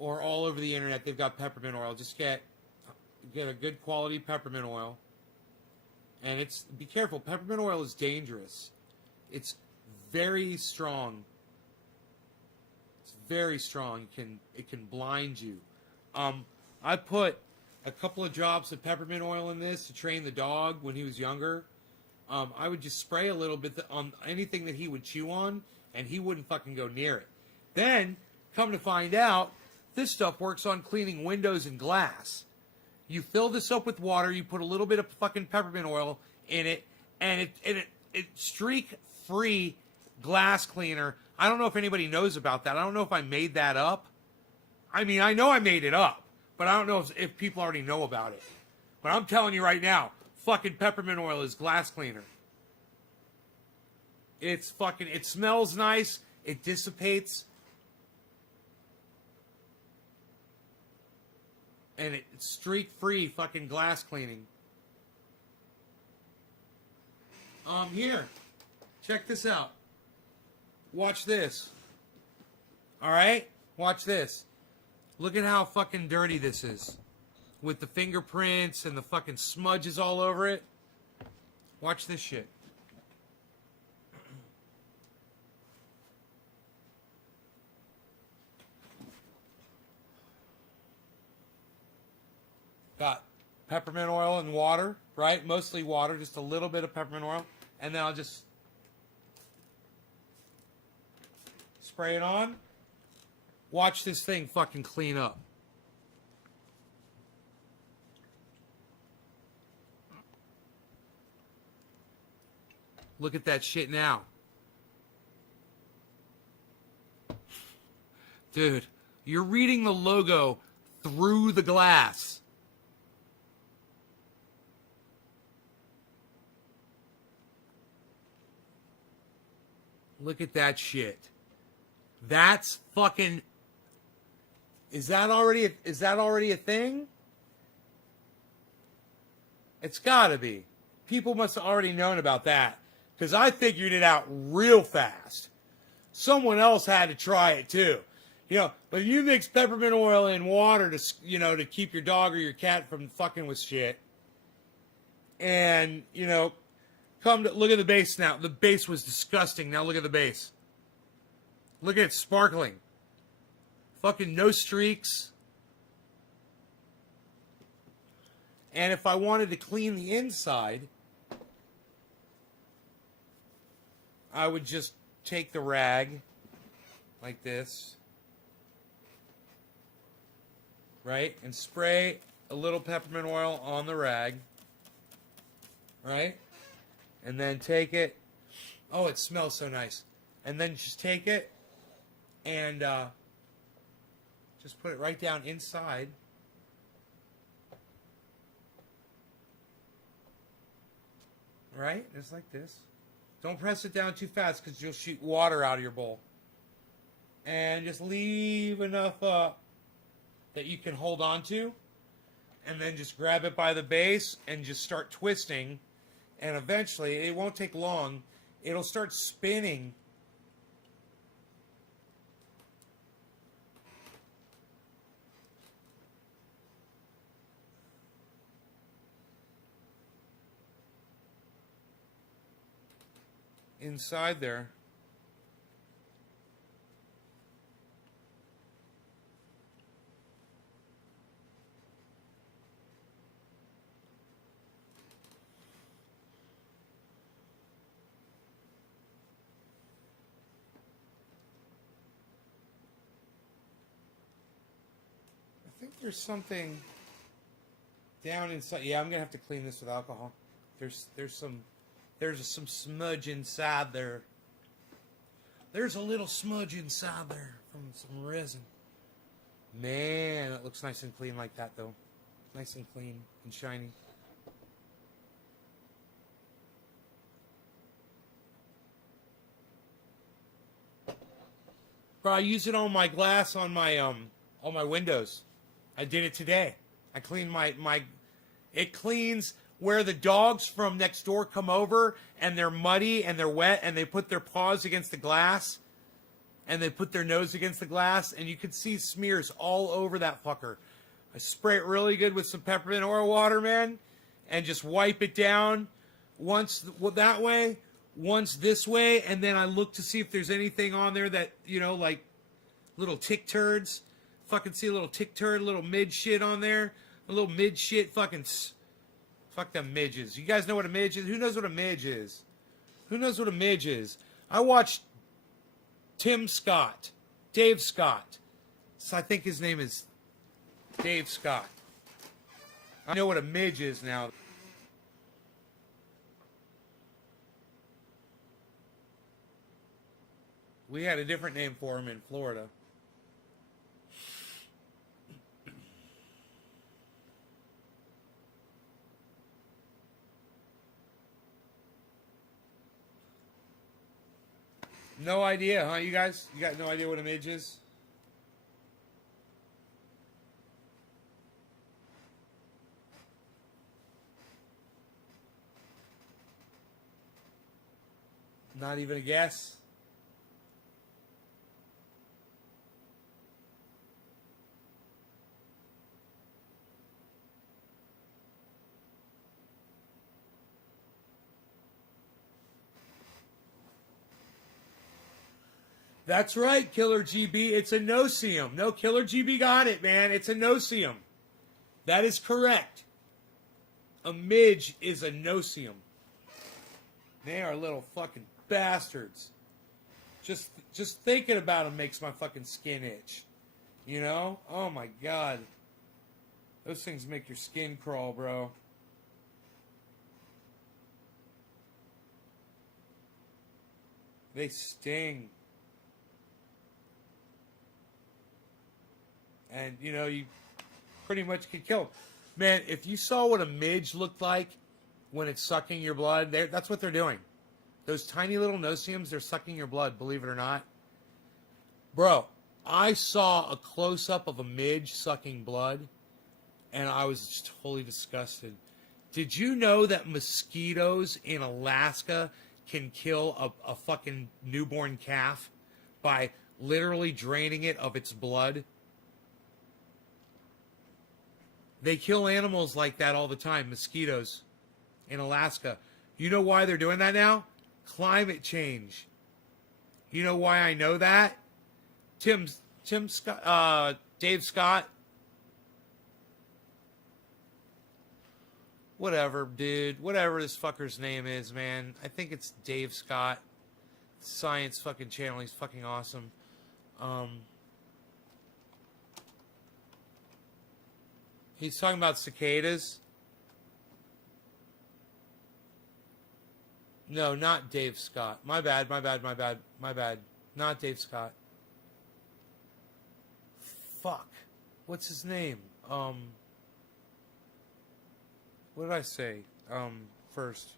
or all over the internet. They've got peppermint oil. Just get a good quality peppermint oil. And be careful. Peppermint oil is dangerous. It's very strong. It's very strong. It can blind you. I put a couple of drops of peppermint oil in this to train the dog when he was younger. I would just spray a little bit on anything that he would chew on, and he wouldn't fucking go near it. Then, come to find out, this stuff works on cleaning windows and glass. You fill this up with water, you put a little bit of fucking peppermint oil in it, and it streak-free glass cleaner. I don't know if anybody knows about that. I don't know if I made that up. I mean, I know I made it up, but I don't know if people already know about it. But I'm telling you right now, fucking peppermint oil is glass cleaner. It smells nice. It dissipates. And it's streak-free fucking glass cleaning. Here. Check this out. Watch this. Alright? Watch this. Look at how fucking dirty this is. With the fingerprints and the fucking smudges all over it. Watch this shit. Got peppermint oil and water, right? Mostly water, just a little bit of peppermint oil. And then I'll just spray it on. Watch this thing fucking clean up. Look at that shit now. Dude, you're reading the logo through the glass. Look at that shit. That's fucking... Is that already a thing? It's gotta be. People must have already known about that. Because I figured it out real fast. Someone else had to try it too. You know, but if you mix peppermint oil in water to, you know, to keep your dog or your cat from fucking with shit. And, you know, look at the base now. The base was disgusting. Now look at the base. Look at it sparkling. Fucking no streaks. And if I wanted to clean the inside, I would just take the rag like this, right? And spray a little peppermint oil on the rag, right? And then take it. Oh, it smells so nice. And then just take it and just put it right down inside. Right? Just like this. Don't press it down too fast because you'll shoot water out of your bowl. And just leave enough that you can hold on to. And then just grab it by the base and just start twisting. And eventually, it won't take long, it'll start spinning. Inside there. I think there's something down inside. Yeah, I'm gonna have to clean this with alcohol. There's some smudge inside there. There's a little smudge inside there from some resin. Man, it looks nice and clean like that, though. Nice and clean and shiny. Bro, I use it on my glass on my windows. I did it today. I cleaned it cleans where the dogs from next door come over and they're muddy and they're wet and they put their paws against the glass and they put their nose against the glass and you can see smears all over that fucker. I spray it really good with some peppermint oil water, man, and just wipe it down once that way, once this way, and then I look to see if there's anything on there that, you know, like little tick turds. Fucking see a little tick turd, a little mid shit on there. A little mid shit fucking... Fuck them midges. You guys know what a midge is? Who knows what a midge is? Who knows what a midge is? I watched Dave Scott. So I think his name is Dave Scott. I know what a midge is now. We had a different name for him in Florida. No idea, huh, you guys? You got no idea what a midge is? Not even a guess? That's right, Killer GB. It's a no-see-um. No, Killer GB got it, man. It's a no-see-um. That is correct. A midge is a no-see-um. They are little fucking bastards. Just thinking about them makes my fucking skin itch. You know? Oh my god. Those things make your skin crawl, bro. They sting. And, you know, you pretty much could kill them. Man, if you saw what a midge looked like when it's sucking your blood, that's what they're doing. Those tiny little no-see-ums, they're sucking your blood, believe it or not. Bro, I saw a close-up of a midge sucking blood, and I was just totally disgusted. Did you know that mosquitoes in Alaska can kill a fucking newborn calf by literally draining it of its blood? They kill animals like that all the time, mosquitoes in Alaska. You know why they're doing that now? Climate change. You know why I know that? Tim Scott, Dave Scott. Whatever, dude. Whatever this fucker's name is, man. I think it's Dave Scott. Science fucking channel. He's fucking awesome. He's talking about cicadas. No, not Dave Scott. My bad. Not Dave Scott. Fuck. What's his name? What did I say? First.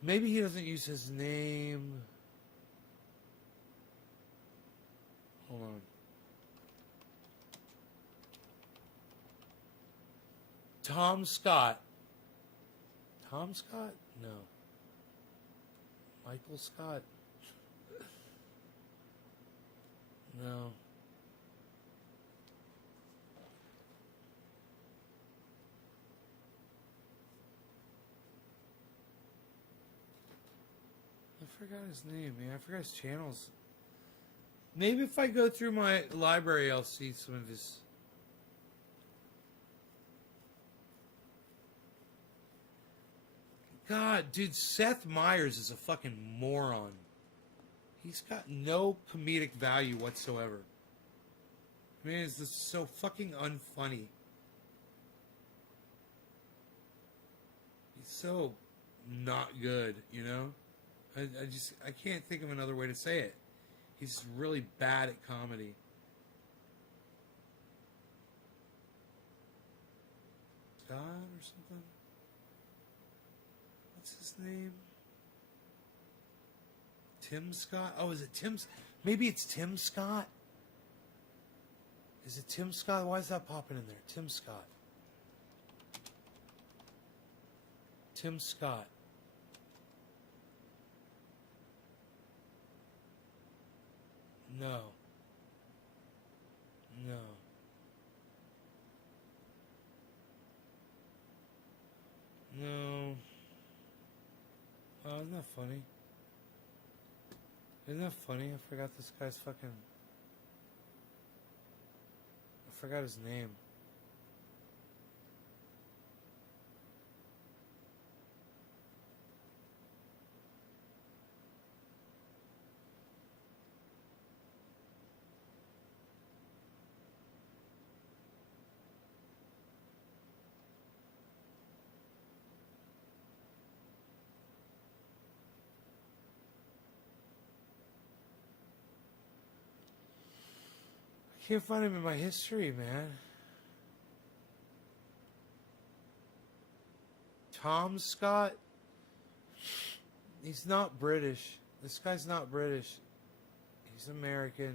Maybe he doesn't use his name. Hold on. Tom Scott. Tom Scott? No. Michael Scott? No. I forgot his name, man. I forgot his channels. Maybe if I go through my library, I'll see some of his... God, dude, Seth Meyers is a fucking moron. He's got no comedic value whatsoever. Man, it's just so fucking unfunny. He's so not good, you know? I can't think of another way to say it. He's really bad at comedy. Scott or something? What's his name? Tim Scott? Oh, is it Tim? Maybe it's Tim Scott? Is it Tim Scott? Why is that popping in there? Tim Scott. Tim Scott. No. No. No. Oh, isn't that funny? Isn't that funny? I forgot this guy's fucking... I forgot his name. I can't find him in my history, man. Tom Scott? He's not British. This guy's not British. He's American.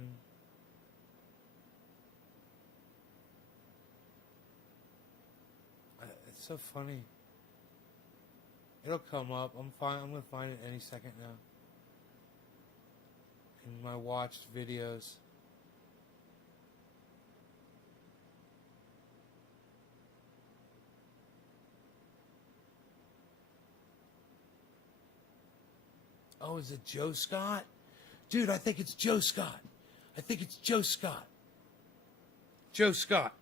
It's so funny. It'll come up. I'm fine. I'm gonna find it any second now. In my watched videos. Oh, is it Joe Scott? Dude, I think it's Joe Scott. I think it's Joe Scott. Joe Scott.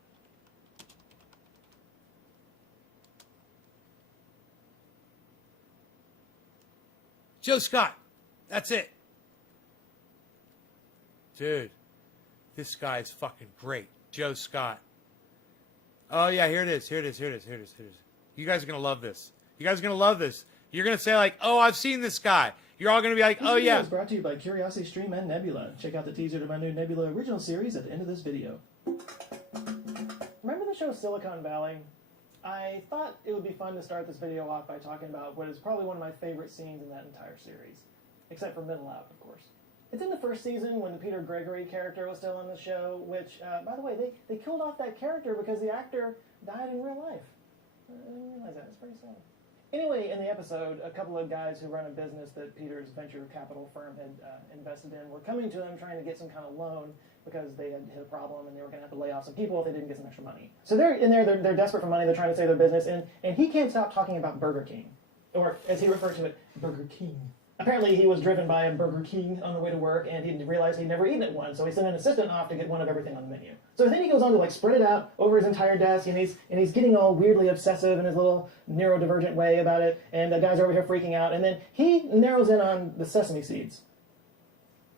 Joe Scott. That's it. Dude, this guy is fucking great. Joe Scott. Oh, yeah, here it is. Here it is. Here it is. Here it is. Here it is. You guys are going to love this. You guys are going to love this. You're going to say like, oh, I've seen this guy. You're all going to be like, oh, yeah. This video is brought to you by Curiosity Stream and Nebula. Check out the teaser to my new Nebula original series at the end of this video. Remember the show Silicon Valley? I thought it would be fun to start this video off by talking about what is probably one of my favorite scenes in that entire series. Except for Middle Out, of course. It's in the first season when the Peter Gregory character was still on the show, which, by the way, they killed off that character because the actor died in real life. I didn't realize that. It's pretty sad. Anyway, in the episode, a couple of guys who run a business that Peter's venture capital firm had invested in were coming to him trying to get some kind of loan because they had hit a problem and they were going to have to lay off some people if they didn't get some extra money. So they're in there, they're desperate for money, they're trying to save their business, and he can't stop talking about Burger King. Or, as he referred to it, Burger King. Apparently he was driven by a Burger King on the way to work, and he realized he'd never eaten at one, so he sent an assistant off to get one of everything on the menu. So then he goes on to spread it out over his entire desk, and he's getting all weirdly obsessive in his little neurodivergent way about it, and the guys are over here freaking out, and then he narrows in on the sesame seeds.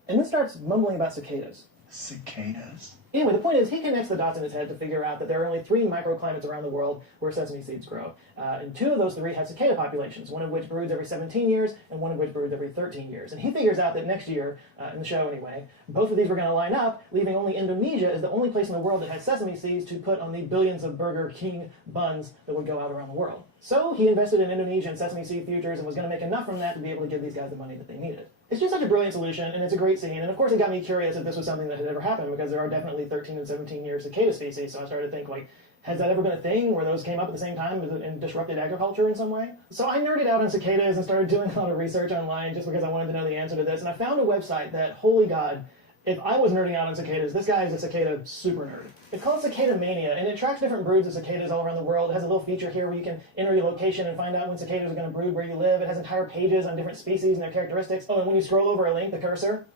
And then starts mumbling about cicadas. Cicadas? Anyway, the point is, he connects the dots in his head to figure out that there are only 3 microclimates around the world where sesame seeds grow. And 2 of those 3 have cicada populations, one of which broods every 17 years, and one of which broods every 13 years. And he figures out that next year, in the show anyway, both of these were going to line up, leaving only Indonesia as the only place in the world that has sesame seeds to put on the billions of Burger King buns that would go out around the world. So he invested in Indonesian sesame seed futures and was going to make enough from that to be able to give these guys the money that they needed. It's just such a brilliant solution, and it's a great scene, and of course it got me curious if this was something that had ever happened, because there are definitely 13 and 17-year cicada species, so I started to think, has that ever been a thing where those came up at the same time and disrupted agriculture in some way? So I nerded out on cicadas and started doing a lot of research online just because I wanted to know the answer to this, and I found a website that, holy God, if I was nerding out on cicadas, this guy is a cicada super nerd. It's called Cicada Mania, and it tracks different broods of cicadas all around the world. It has a little feature here where you can enter your location and find out when cicadas are going to brood where you live. It has entire pages on different species and their characteristics. Oh, and when you scroll over a link, the cursor,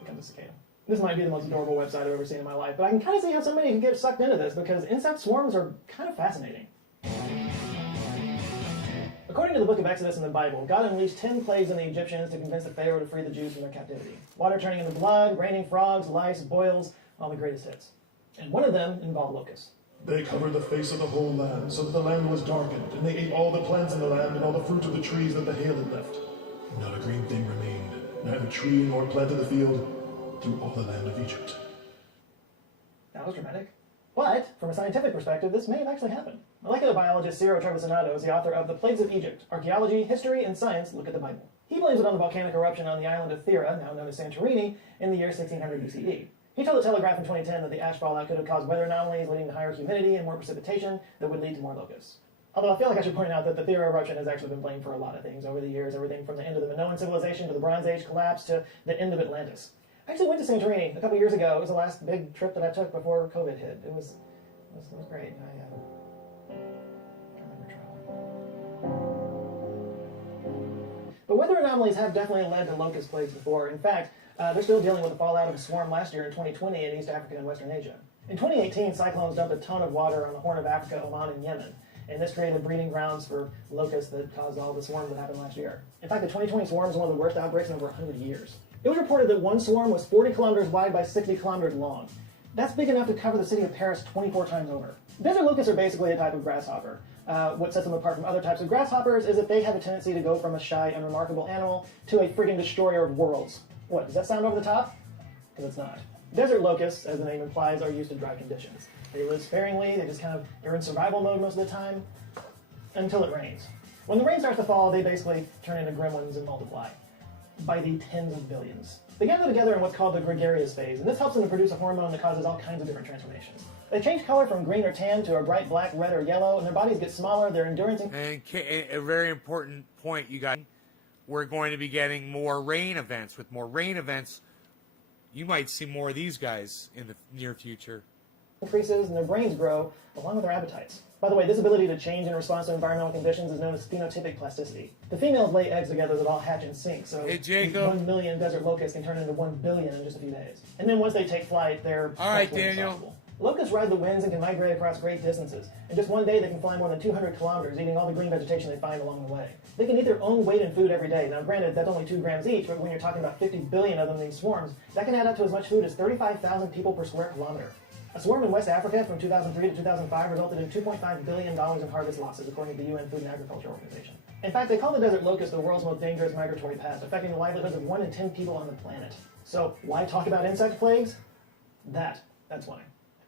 becomes a cicada. This might be the most adorable website I've ever seen in my life, but I can kind of see how somebody can get sucked into this because insect swarms are kind of fascinating. According to the book of Exodus in the Bible, God unleashed 10 plagues on the Egyptians to convince the Pharaoh to free the Jews from their captivity. Water turning into blood, raining frogs, lice, boils, all the greatest hits. And one of them involved locusts. They covered the face of the whole land, so that the land was darkened, and they ate all the plants in the land and all the fruit of the trees that the hail had left. Not a green thing remained, neither tree nor plant of the field, through all the land of Egypt. That was dramatic. But, from a scientific perspective, this may have actually happened. Molecular biologist Ciro Trevisanado is the author of The Plagues of Egypt, Archaeology, History, and Science Look at the Bible. He blames it on the volcanic eruption on the island of Thera, now known as Santorini, in the year 1600 BCE. He told the Telegraph in 2010 that the ash fallout could have caused weather anomalies leading to higher humidity and more precipitation that would lead to more locusts. Although I feel like I should point out that the Thera eruption has actually been blamed for a lot of things over the years, everything from the end of the Minoan civilization to the Bronze Age collapse to the end of Atlantis. I actually went to Santorini a couple years ago. It was the last big trip that I took before COVID hit. It was great. I remember traveling. But weather anomalies have definitely led to locust plagues before. In fact, they're still dealing with the fallout of a swarm last year in 2020 in East Africa and Western Asia. In 2018, cyclones dumped a ton of water on the Horn of Africa, Oman, and Yemen. And this created breeding grounds for locusts that caused all the swarms that happened last year. In fact, the 2020 swarm is one of the worst outbreaks in over 100 years. It was reported that one swarm was 40 kilometers wide by 60 kilometers long. That's big enough to cover the city of Paris 24 times over. Desert locusts are basically a type of grasshopper. What sets them apart from other types of grasshoppers is that they have a tendency to go from a shy, unremarkable animal to a friggin' destroyer of worlds. What, does that sound over the top? Because it's not. Desert locusts, as the name implies, are used to dry conditions. They live sparingly, they're in survival mode most of the time, until it rains. When the rain starts to fall, they basically turn into gremlins and multiply by the tens of billions. They gather together in what's called the gregarious phase, and this helps them to produce a hormone that causes all kinds of different transformations. They change color from green or tan to a bright black, red, or yellow, and their bodies get smaller, their endurance... And a very important point, you guys. We're going to be getting more rain events. With more rain events, you might see more of these guys in the near future. ...increases, and their brains grow, along with their appetites. By the way, this ability to change in response to environmental conditions is known as phenotypic plasticity. The females lay eggs together that all hatch in sync, so hey, Jacob. 1 million desert locusts can turn into 1 billion in just a few days. And then once they take flight, they're... All right, Daniel. Unstoppable. Locusts ride the winds and can migrate across great distances. In just one day, they can fly more than 200 kilometers, eating all the green vegetation they find along the way. They can eat their own weight in food every day. Now, granted, that's only 2 grams each, but when you're talking about 50 billion of them in these swarms, that can add up to as much food as 35,000 people per square kilometer. A swarm in West Africa from 2003 to 2005 resulted in $2.5 billion in harvest losses, according to the UN Food and Agriculture Organization. In fact, they call the desert locust the world's most dangerous migratory pest, affecting the livelihoods of 1 in 10 people on the planet. So why talk about insect plagues? That's why.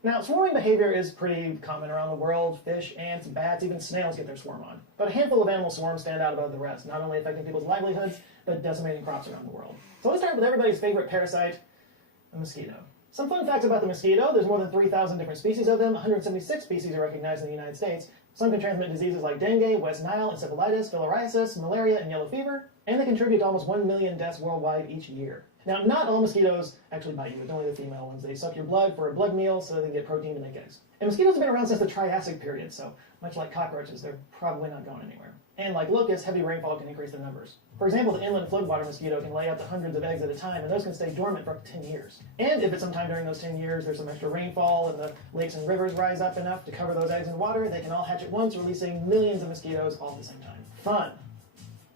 Now, swarming behavior is pretty common around the world. Fish, ants, bats, even snails get their swarm on. But a handful of animal swarms stand out above the rest, not only affecting people's livelihoods, but decimating crops around the world. So let's start with everybody's favorite parasite, the mosquito. Some fun facts about the mosquito. There's more than 3,000 different species of them. 176 species are recognized in the United States. Some can transmit diseases like dengue, West Nile, encephalitis, filariasis, malaria, and yellow fever. And they contribute to almost 1 million deaths worldwide each year. Now, not all mosquitoes actually bite you. It's only the female ones. They suck your blood for a blood meal so they can get protein to make eggs. And mosquitoes have been around since the Triassic period, so much like cockroaches, they're probably not going anywhere. And like locusts, heavy rainfall can increase their numbers. For example, the inland floodwater mosquito can lay up to hundreds of eggs at a time, and those can stay dormant for up to 10 years. And if at some time during those 10 years there's some extra rainfall and the lakes and rivers rise up enough to cover those eggs in water, they can all hatch at once, releasing millions of mosquitoes all at the same time. Fun.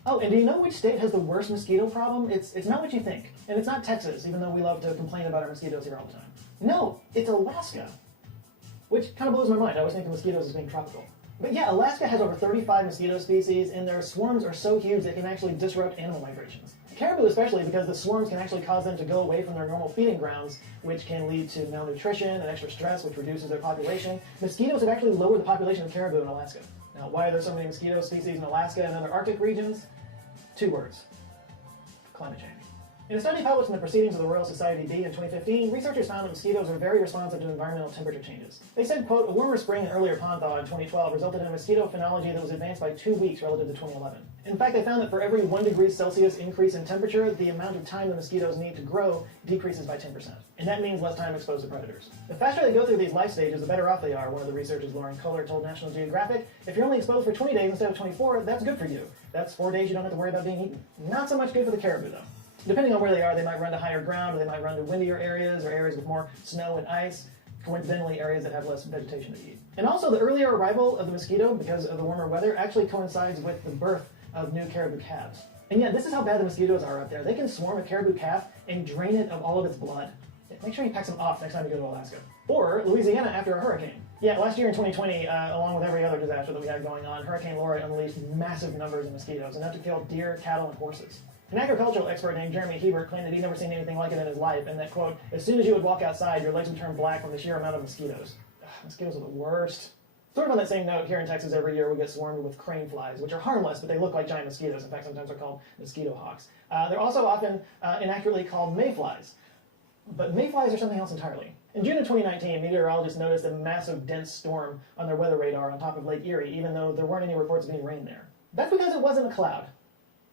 Oh, and do you know which state has the worst mosquito problem? It's not what you think. And it's not Texas, even though we love to complain about our mosquitoes here all the time. No, it's Alaska. Which kind of blows my mind. I always think of mosquitoes as being tropical. But yeah, Alaska has over 35 mosquito species, and their swarms are so huge they can actually disrupt animal migrations. Caribou especially, because the swarms can actually cause them to go away from their normal feeding grounds, which can lead to malnutrition and extra stress, which reduces their population. Mosquitoes have actually lowered the population of caribou in Alaska. Now, why are there so many mosquito species in Alaska and other Arctic regions? 2 words. Climate change. In a study published in the Proceedings of the Royal Society B in 2015, researchers found that mosquitoes are very responsive to environmental temperature changes. They said, quote, a warmer spring and earlier pond thaw in 2012 resulted in a mosquito phenology that was advanced by 2 weeks relative to 2011. In fact, they found that for every 1 degree Celsius increase in temperature, the amount of time the mosquitoes need to grow decreases by 10%. And that means less time exposed to predators. The faster they go through these life stages, the better off they are, one of the researchers, Lauren Kohler, told National Geographic. If you're only exposed for 20 days instead of 24, that's good for you. That's 4 days you don't have to worry about being eaten. Not so much good for the caribou, though. Depending on where they are, they might run to higher ground, or they might run to windier areas, or areas with more snow and ice, coincidentally areas that have less vegetation to eat. And also, the earlier arrival of the mosquito, because of the warmer weather, actually coincides with the birth of new caribou calves. And yeah, this is how bad the mosquitoes are up there. They can swarm a caribou calf and drain it of all of its blood. Make sure you pack some off next time you go to Alaska. Or Louisiana after a hurricane. Yeah, last year in 2020, along with every other disaster that we had going on, Hurricane Laura unleashed massive numbers of mosquitoes, enough to kill deer, cattle, and horses. An agricultural expert named Jeremy Hebert claimed that he'd never seen anything like it in his life, and that, quote, as soon as you would walk outside, your legs would turn black from the sheer amount of mosquitoes. Ugh, mosquitoes are the worst. Sort of on that same note, here in Texas every year we get swarmed with crane flies, which are harmless, but they look like giant mosquitoes. In fact, sometimes they're called mosquito hawks. They're also often inaccurately called mayflies. But mayflies are something else entirely. In June of 2019, meteorologists noticed a massive dense storm on their weather radar on top of Lake Erie, even though there weren't any reports of any rain there. That's because it wasn't a cloud.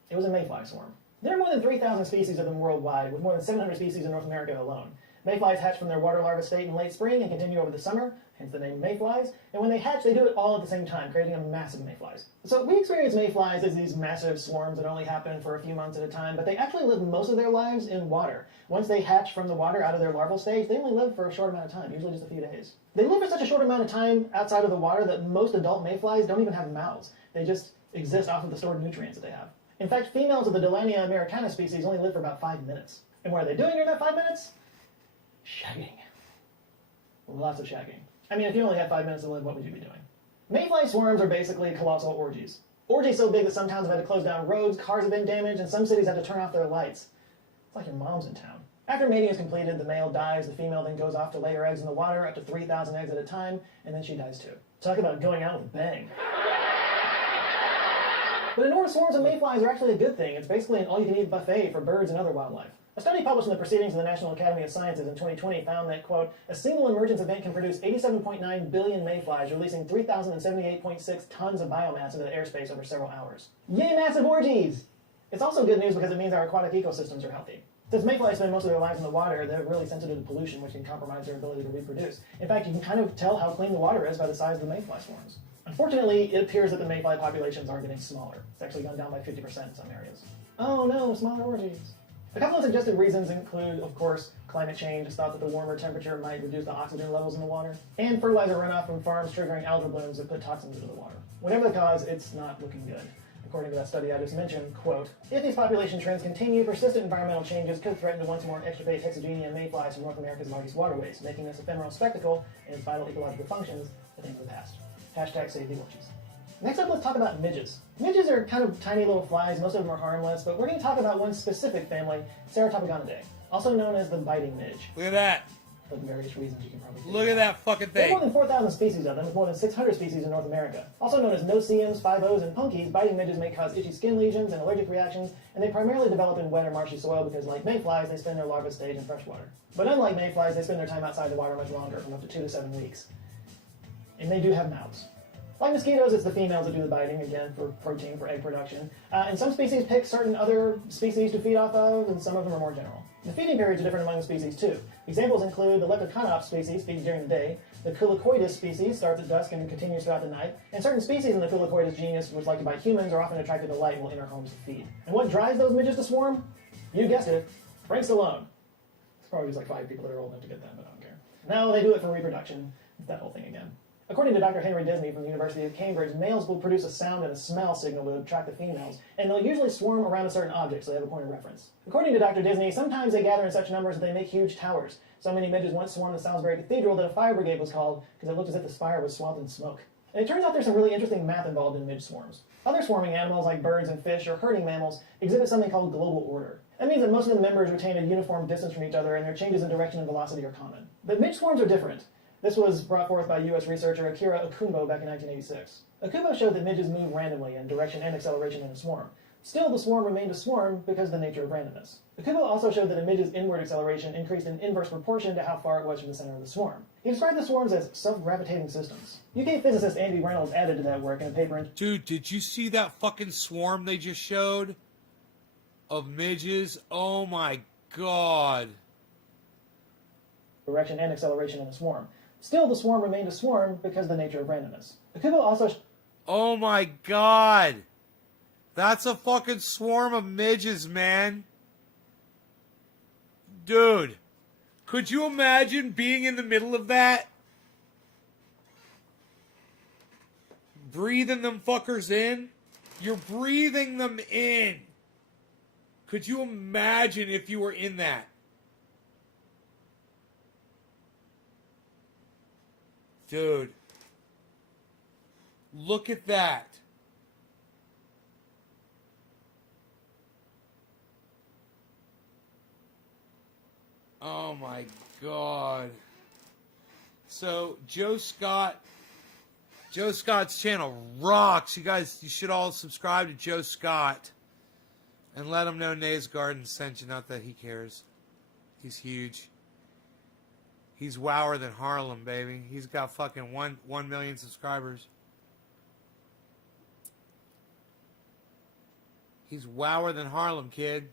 It was a mayfly swarm. There are more than 3,000 species of them worldwide, with more than 700 species in North America alone. Mayflies hatch from their water larva state in late spring and continue over the summer, hence the name mayflies. And when they hatch, they do it all at the same time, creating a massive mayflies. So we experience mayflies as these massive swarms that only happen for a few months at a time, but they actually live most of their lives in water. Once they hatch from the water out of their larval stage, they only live for a short amount of time, usually just a few days. They live for such a short amount of time outside of the water that most adult mayflies don't even have mouths. They just exist off of the stored nutrients that they have. In fact, females of the Delania americana species only live for about 5 minutes. And what are they doing during that 5 minutes? Shagging. Lots of shagging. I mean, if you only had 5 minutes to live, what would you be doing? Mayfly swarms are basically colossal orgies. Orgies so big that some towns have had to close down roads, cars have been damaged, and some cities had to turn off their lights. It's like your mom's in town. After mating is completed, the male dies, the female then goes off to lay her eggs in the water, up to 3,000 eggs at a time, and then she dies too. Talk about going out with a bang. But enormous swarms of mayflies are actually a good thing. It's basically an all-you-can-eat buffet for birds and other wildlife. A study published in the Proceedings of the National Academy of Sciences in 2020 found that, quote, a single emergence event can produce 87.9 billion mayflies, releasing 3,078.6 tons of biomass into the airspace over several hours. Yay, massive orgies! It's also good news because it means our aquatic ecosystems are healthy. Since mayflies spend most of their lives in the water, they're really sensitive to pollution, which can compromise their ability to reproduce. In fact, you can kind of tell how clean the water is by the size of the mayfly swarms. Unfortunately, it appears that the mayfly populations are getting smaller. It's actually gone down by 50% in some areas. Oh no, smaller orgies. A couple of suggested reasons include, of course, climate change. It's thought that the warmer temperature might reduce the oxygen levels in the water, and fertilizer runoff from farms triggering algal blooms that put toxins into the water. Whatever the cause, it's not looking good. According to that study I just mentioned, quote, if these population trends continue, persistent environmental changes could threaten to once more extirpate Hexagenia mayflies from North America's largest waterways, making this ephemeral spectacle and its vital ecological functions a thing of the past. Hashtag save the orgies. Next up, let's talk about midges. Midges are kind of tiny little flies. Most of them are harmless, but we're going to talk about one specific family, Ceratopygonidae, also known as the biting midge. Look at that. For various reasons you can probably figure Look at out. that fucking There are thing. more than 4,000 species of them, with more than 600 species in North America. Also known as no-see-ums, 5-Os, and punkies, biting midges may cause itchy skin lesions and allergic reactions, and they primarily develop in wet or marshy soil because, like mayflies, they spend their larva stage in fresh water. But unlike mayflies, they spend their time outside the water much longer, from up to 2 to 7 weeks. And they do have mouths. Like mosquitoes, it's the females that do the biting, again, for protein, for egg production. And some species pick certain other species to feed off of, and some of them are more general. The feeding periods are different among the species, too. Examples include the Leptoconops species feeds during the day, the Culicoidus species starts at dusk and continues throughout the night, and certain species in the Culicoidus genus, which like to bite humans, are often attracted to light and will enter homes to feed. And what drives those midges to swarm? You guessed it, Frank Stallone. There's probably just like 5 people that are old enough to get that, but I don't care. No, they do it for reproduction. It's that whole thing again. According to Dr. Henry Disney from the University of Cambridge, males will produce a sound and a smell signal to attract the females, and they'll usually swarm around a certain object so they have a point of reference. According to Dr. Disney, sometimes they gather in such numbers that they make huge towers. So many midges once swarmed the Salisbury Cathedral that a fire brigade was called because it looked as if the spire was swathed in smoke. And it turns out there's some really interesting math involved in midge swarms. Other swarming animals like birds and fish or herding mammals exhibit something called global order. That means that most of the members retain a uniform distance from each other and their changes in direction and velocity are common. But midge swarms are different. This was brought forth by U.S. researcher Akira Okumbo back in 1986. Okumbo showed that midges move randomly in direction and acceleration in a swarm. Still, the swarm remained a swarm because of the nature of randomness. Okumbo also showed that a midge's inward acceleration increased in inverse proportion to how far it was from the center of the swarm. He described the swarms as self-gravitating systems. UK physicist Andy Reynolds added to that work in a paper in... Dude, did you see that fucking swarm they just showed? Of midges? Oh my god. Direction and acceleration in a swarm. Still, the swarm remained a swarm because of the nature of randomness. Okumbo also... Oh my god. That's a fucking swarm of midges, man. Dude. Could you imagine being in the middle of that? Breathing them fuckers in? You're breathing them in. Could you imagine if you were in that? Dude. Look at that. Oh my god. So Joe Scott's channel rocks. You guys, you should all subscribe to Joe Scott and let him know Nays Garden sent you. Not that he cares. He's huge. He's wower than Harlem, baby. He's got fucking 1 million subscribers. He's wower than Harlem, kid.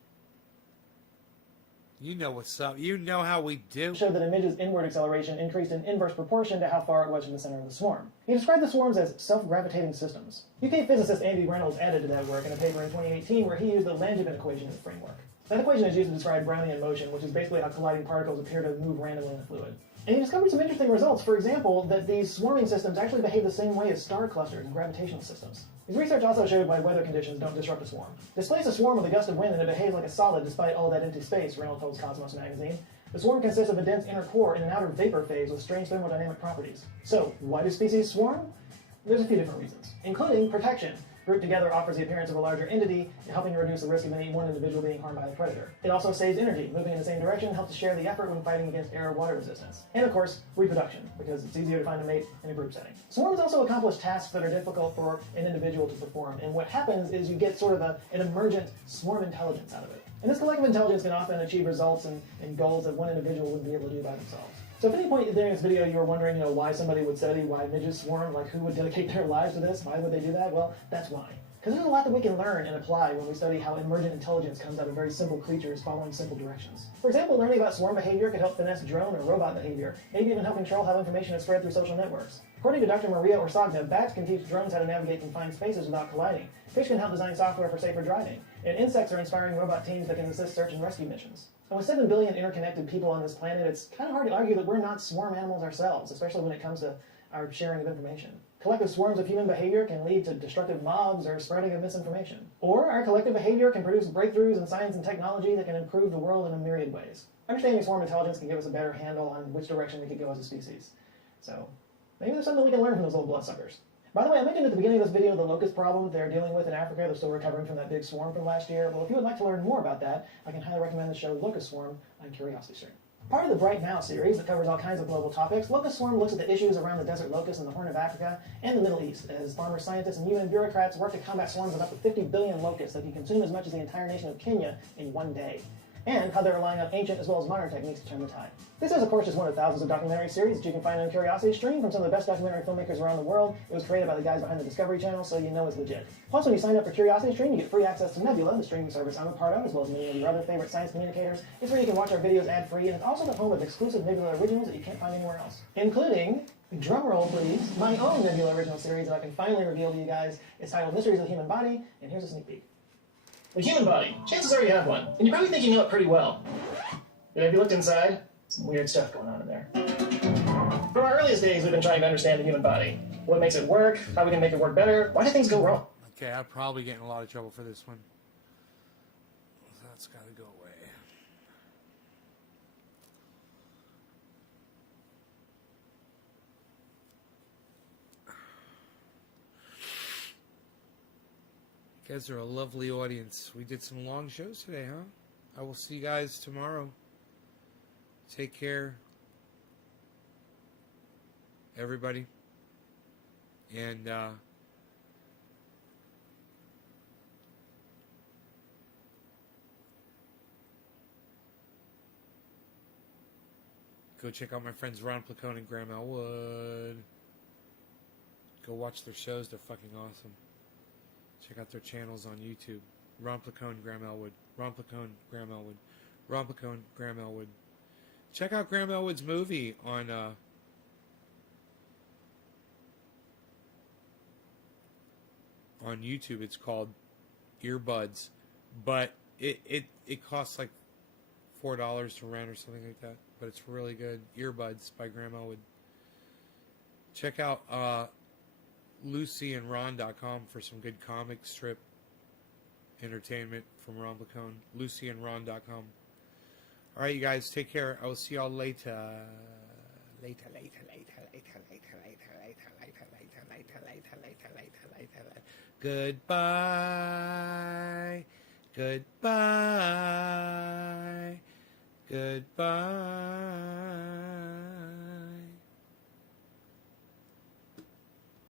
You know what's up. You know how we do. Showed that a midge's inward acceleration increased in inverse proportion to how far it was from the center of the swarm. He described the swarms as self-gravitating systems. UK physicist Andy Reynolds added to that work in a paper in 2018 where he used the Langevin equation as a framework. That equation is used to describe Brownian motion, which is basically how colliding particles appear to move randomly in a fluid. And he discovered some interesting results. For example, that these swarming systems actually behave the same way as star clusters and gravitational systems. His research also showed why weather conditions don't disrupt a swarm. Displace a swarm with a gust of wind and it behaves like a solid despite all that empty space, Reynolds told Cosmos magazine. The swarm consists of a dense inner core and an outer vapor phase with strange thermodynamic properties. So, why do species swarm? There's a few different reasons, including protection. Grouped together offers the appearance of a larger entity, helping to reduce the risk of any one individual being harmed by a predator. It also saves energy. Moving in the same direction helps to share the effort when fighting against air or water resistance. And of course, reproduction, because it's easier to find a mate in a group setting. Swarms also accomplish tasks that are difficult for an individual to perform, and what happens is you get sort of an emergent swarm intelligence out of it. And this collective intelligence can often achieve results and goals that one individual wouldn't be able to do by themselves. So if at any point during this video you were wondering, why somebody would study why midges swarm, like who would dedicate their lives to this, why would they do that? Well, that's why. Because there's a lot that we can learn and apply when we study how emergent intelligence comes out of very simple creatures following simple directions. For example, learning about swarm behavior could help finesse drone or robot behavior, maybe even help control how information is spread through social networks. According to Dr. Maria Orsagna, bats can teach drones how to navigate confined spaces without colliding. Fish can help design software for safer driving. And insects are inspiring robot teams that can assist search and rescue missions. And with 7 billion interconnected people on this planet, it's kind of hard to argue that we're not swarm animals ourselves, especially when it comes to our sharing of information. Collective swarms of human behavior can lead to destructive mobs or spreading of misinformation. Or our collective behavior can produce breakthroughs in science and technology that can improve the world in a myriad ways. Understanding swarm intelligence can give us a better handle on which direction we could go as a species. So, maybe there's something we can learn from those little bloodsuckers. By the way, I mentioned at the beginning of this video the locust problem they're dealing with in Africa. They're still recovering from that big swarm from last year. Well, if you would like to learn more about that, I can highly recommend the show Locust Swarm on CuriosityStream. Part of the Bright Now series that covers all kinds of global topics, Locust Swarm looks at the issues around the desert locust in the Horn of Africa and the Middle East, as farmers, scientists, and UN bureaucrats work to combat swarms of up to 50 billion locusts that can consume as much as the entire nation of Kenya in one day, and how they're relying on ancient as well as modern techniques to turn the tide. This is, of course, just one of thousands of documentary series that you can find on CuriosityStream from some of the best documentary filmmakers around the world. It was created by the guys behind the Discovery Channel, so you know it's legit. Plus, when you sign up for CuriosityStream, you get free access to Nebula, the streaming service I'm a part of, as well as many of your other favorite science communicators. It's where you can watch our videos ad-free, and it's also the home of exclusive Nebula originals that you can't find anywhere else, including, drumroll please, my own Nebula original series that I can finally reveal to you guys. It's titled Mysteries of the Human Body, and here's a sneak peek. The human body. Chances are you have one, and you probably think you know it pretty well. But have you looked inside? Some weird stuff going on in there. From our earliest days, we've been trying to understand the human body. What makes it work, how we can make it work better, why do things go wrong? Okay, I'll probably get in a lot of trouble for this one. That's got to go away. You guys are a lovely audience. We did some long shows today, huh? I will see you guys tomorrow. Take care, everybody. And go check out my friends Ron Placone and Graham Elwood. Go watch their shows. They're fucking awesome. Check out their channels on YouTube. Ron Placone, Graham Elwood. Ron Placone, Graham Elwood. Ron Placone, Graham Elwood. Check out Graham Elwood's movie on YouTube. It's called Earbuds, but it costs like $4 to rent or something like that. But it's really good. Earbuds by Graham Elwood. Check out LucyandRon.com for some good comic strip entertainment from Ron Placone. LucyandRon.com. All right, you guys, take care. I will see y'all later. Goodbye. Goodbye. Goodbye.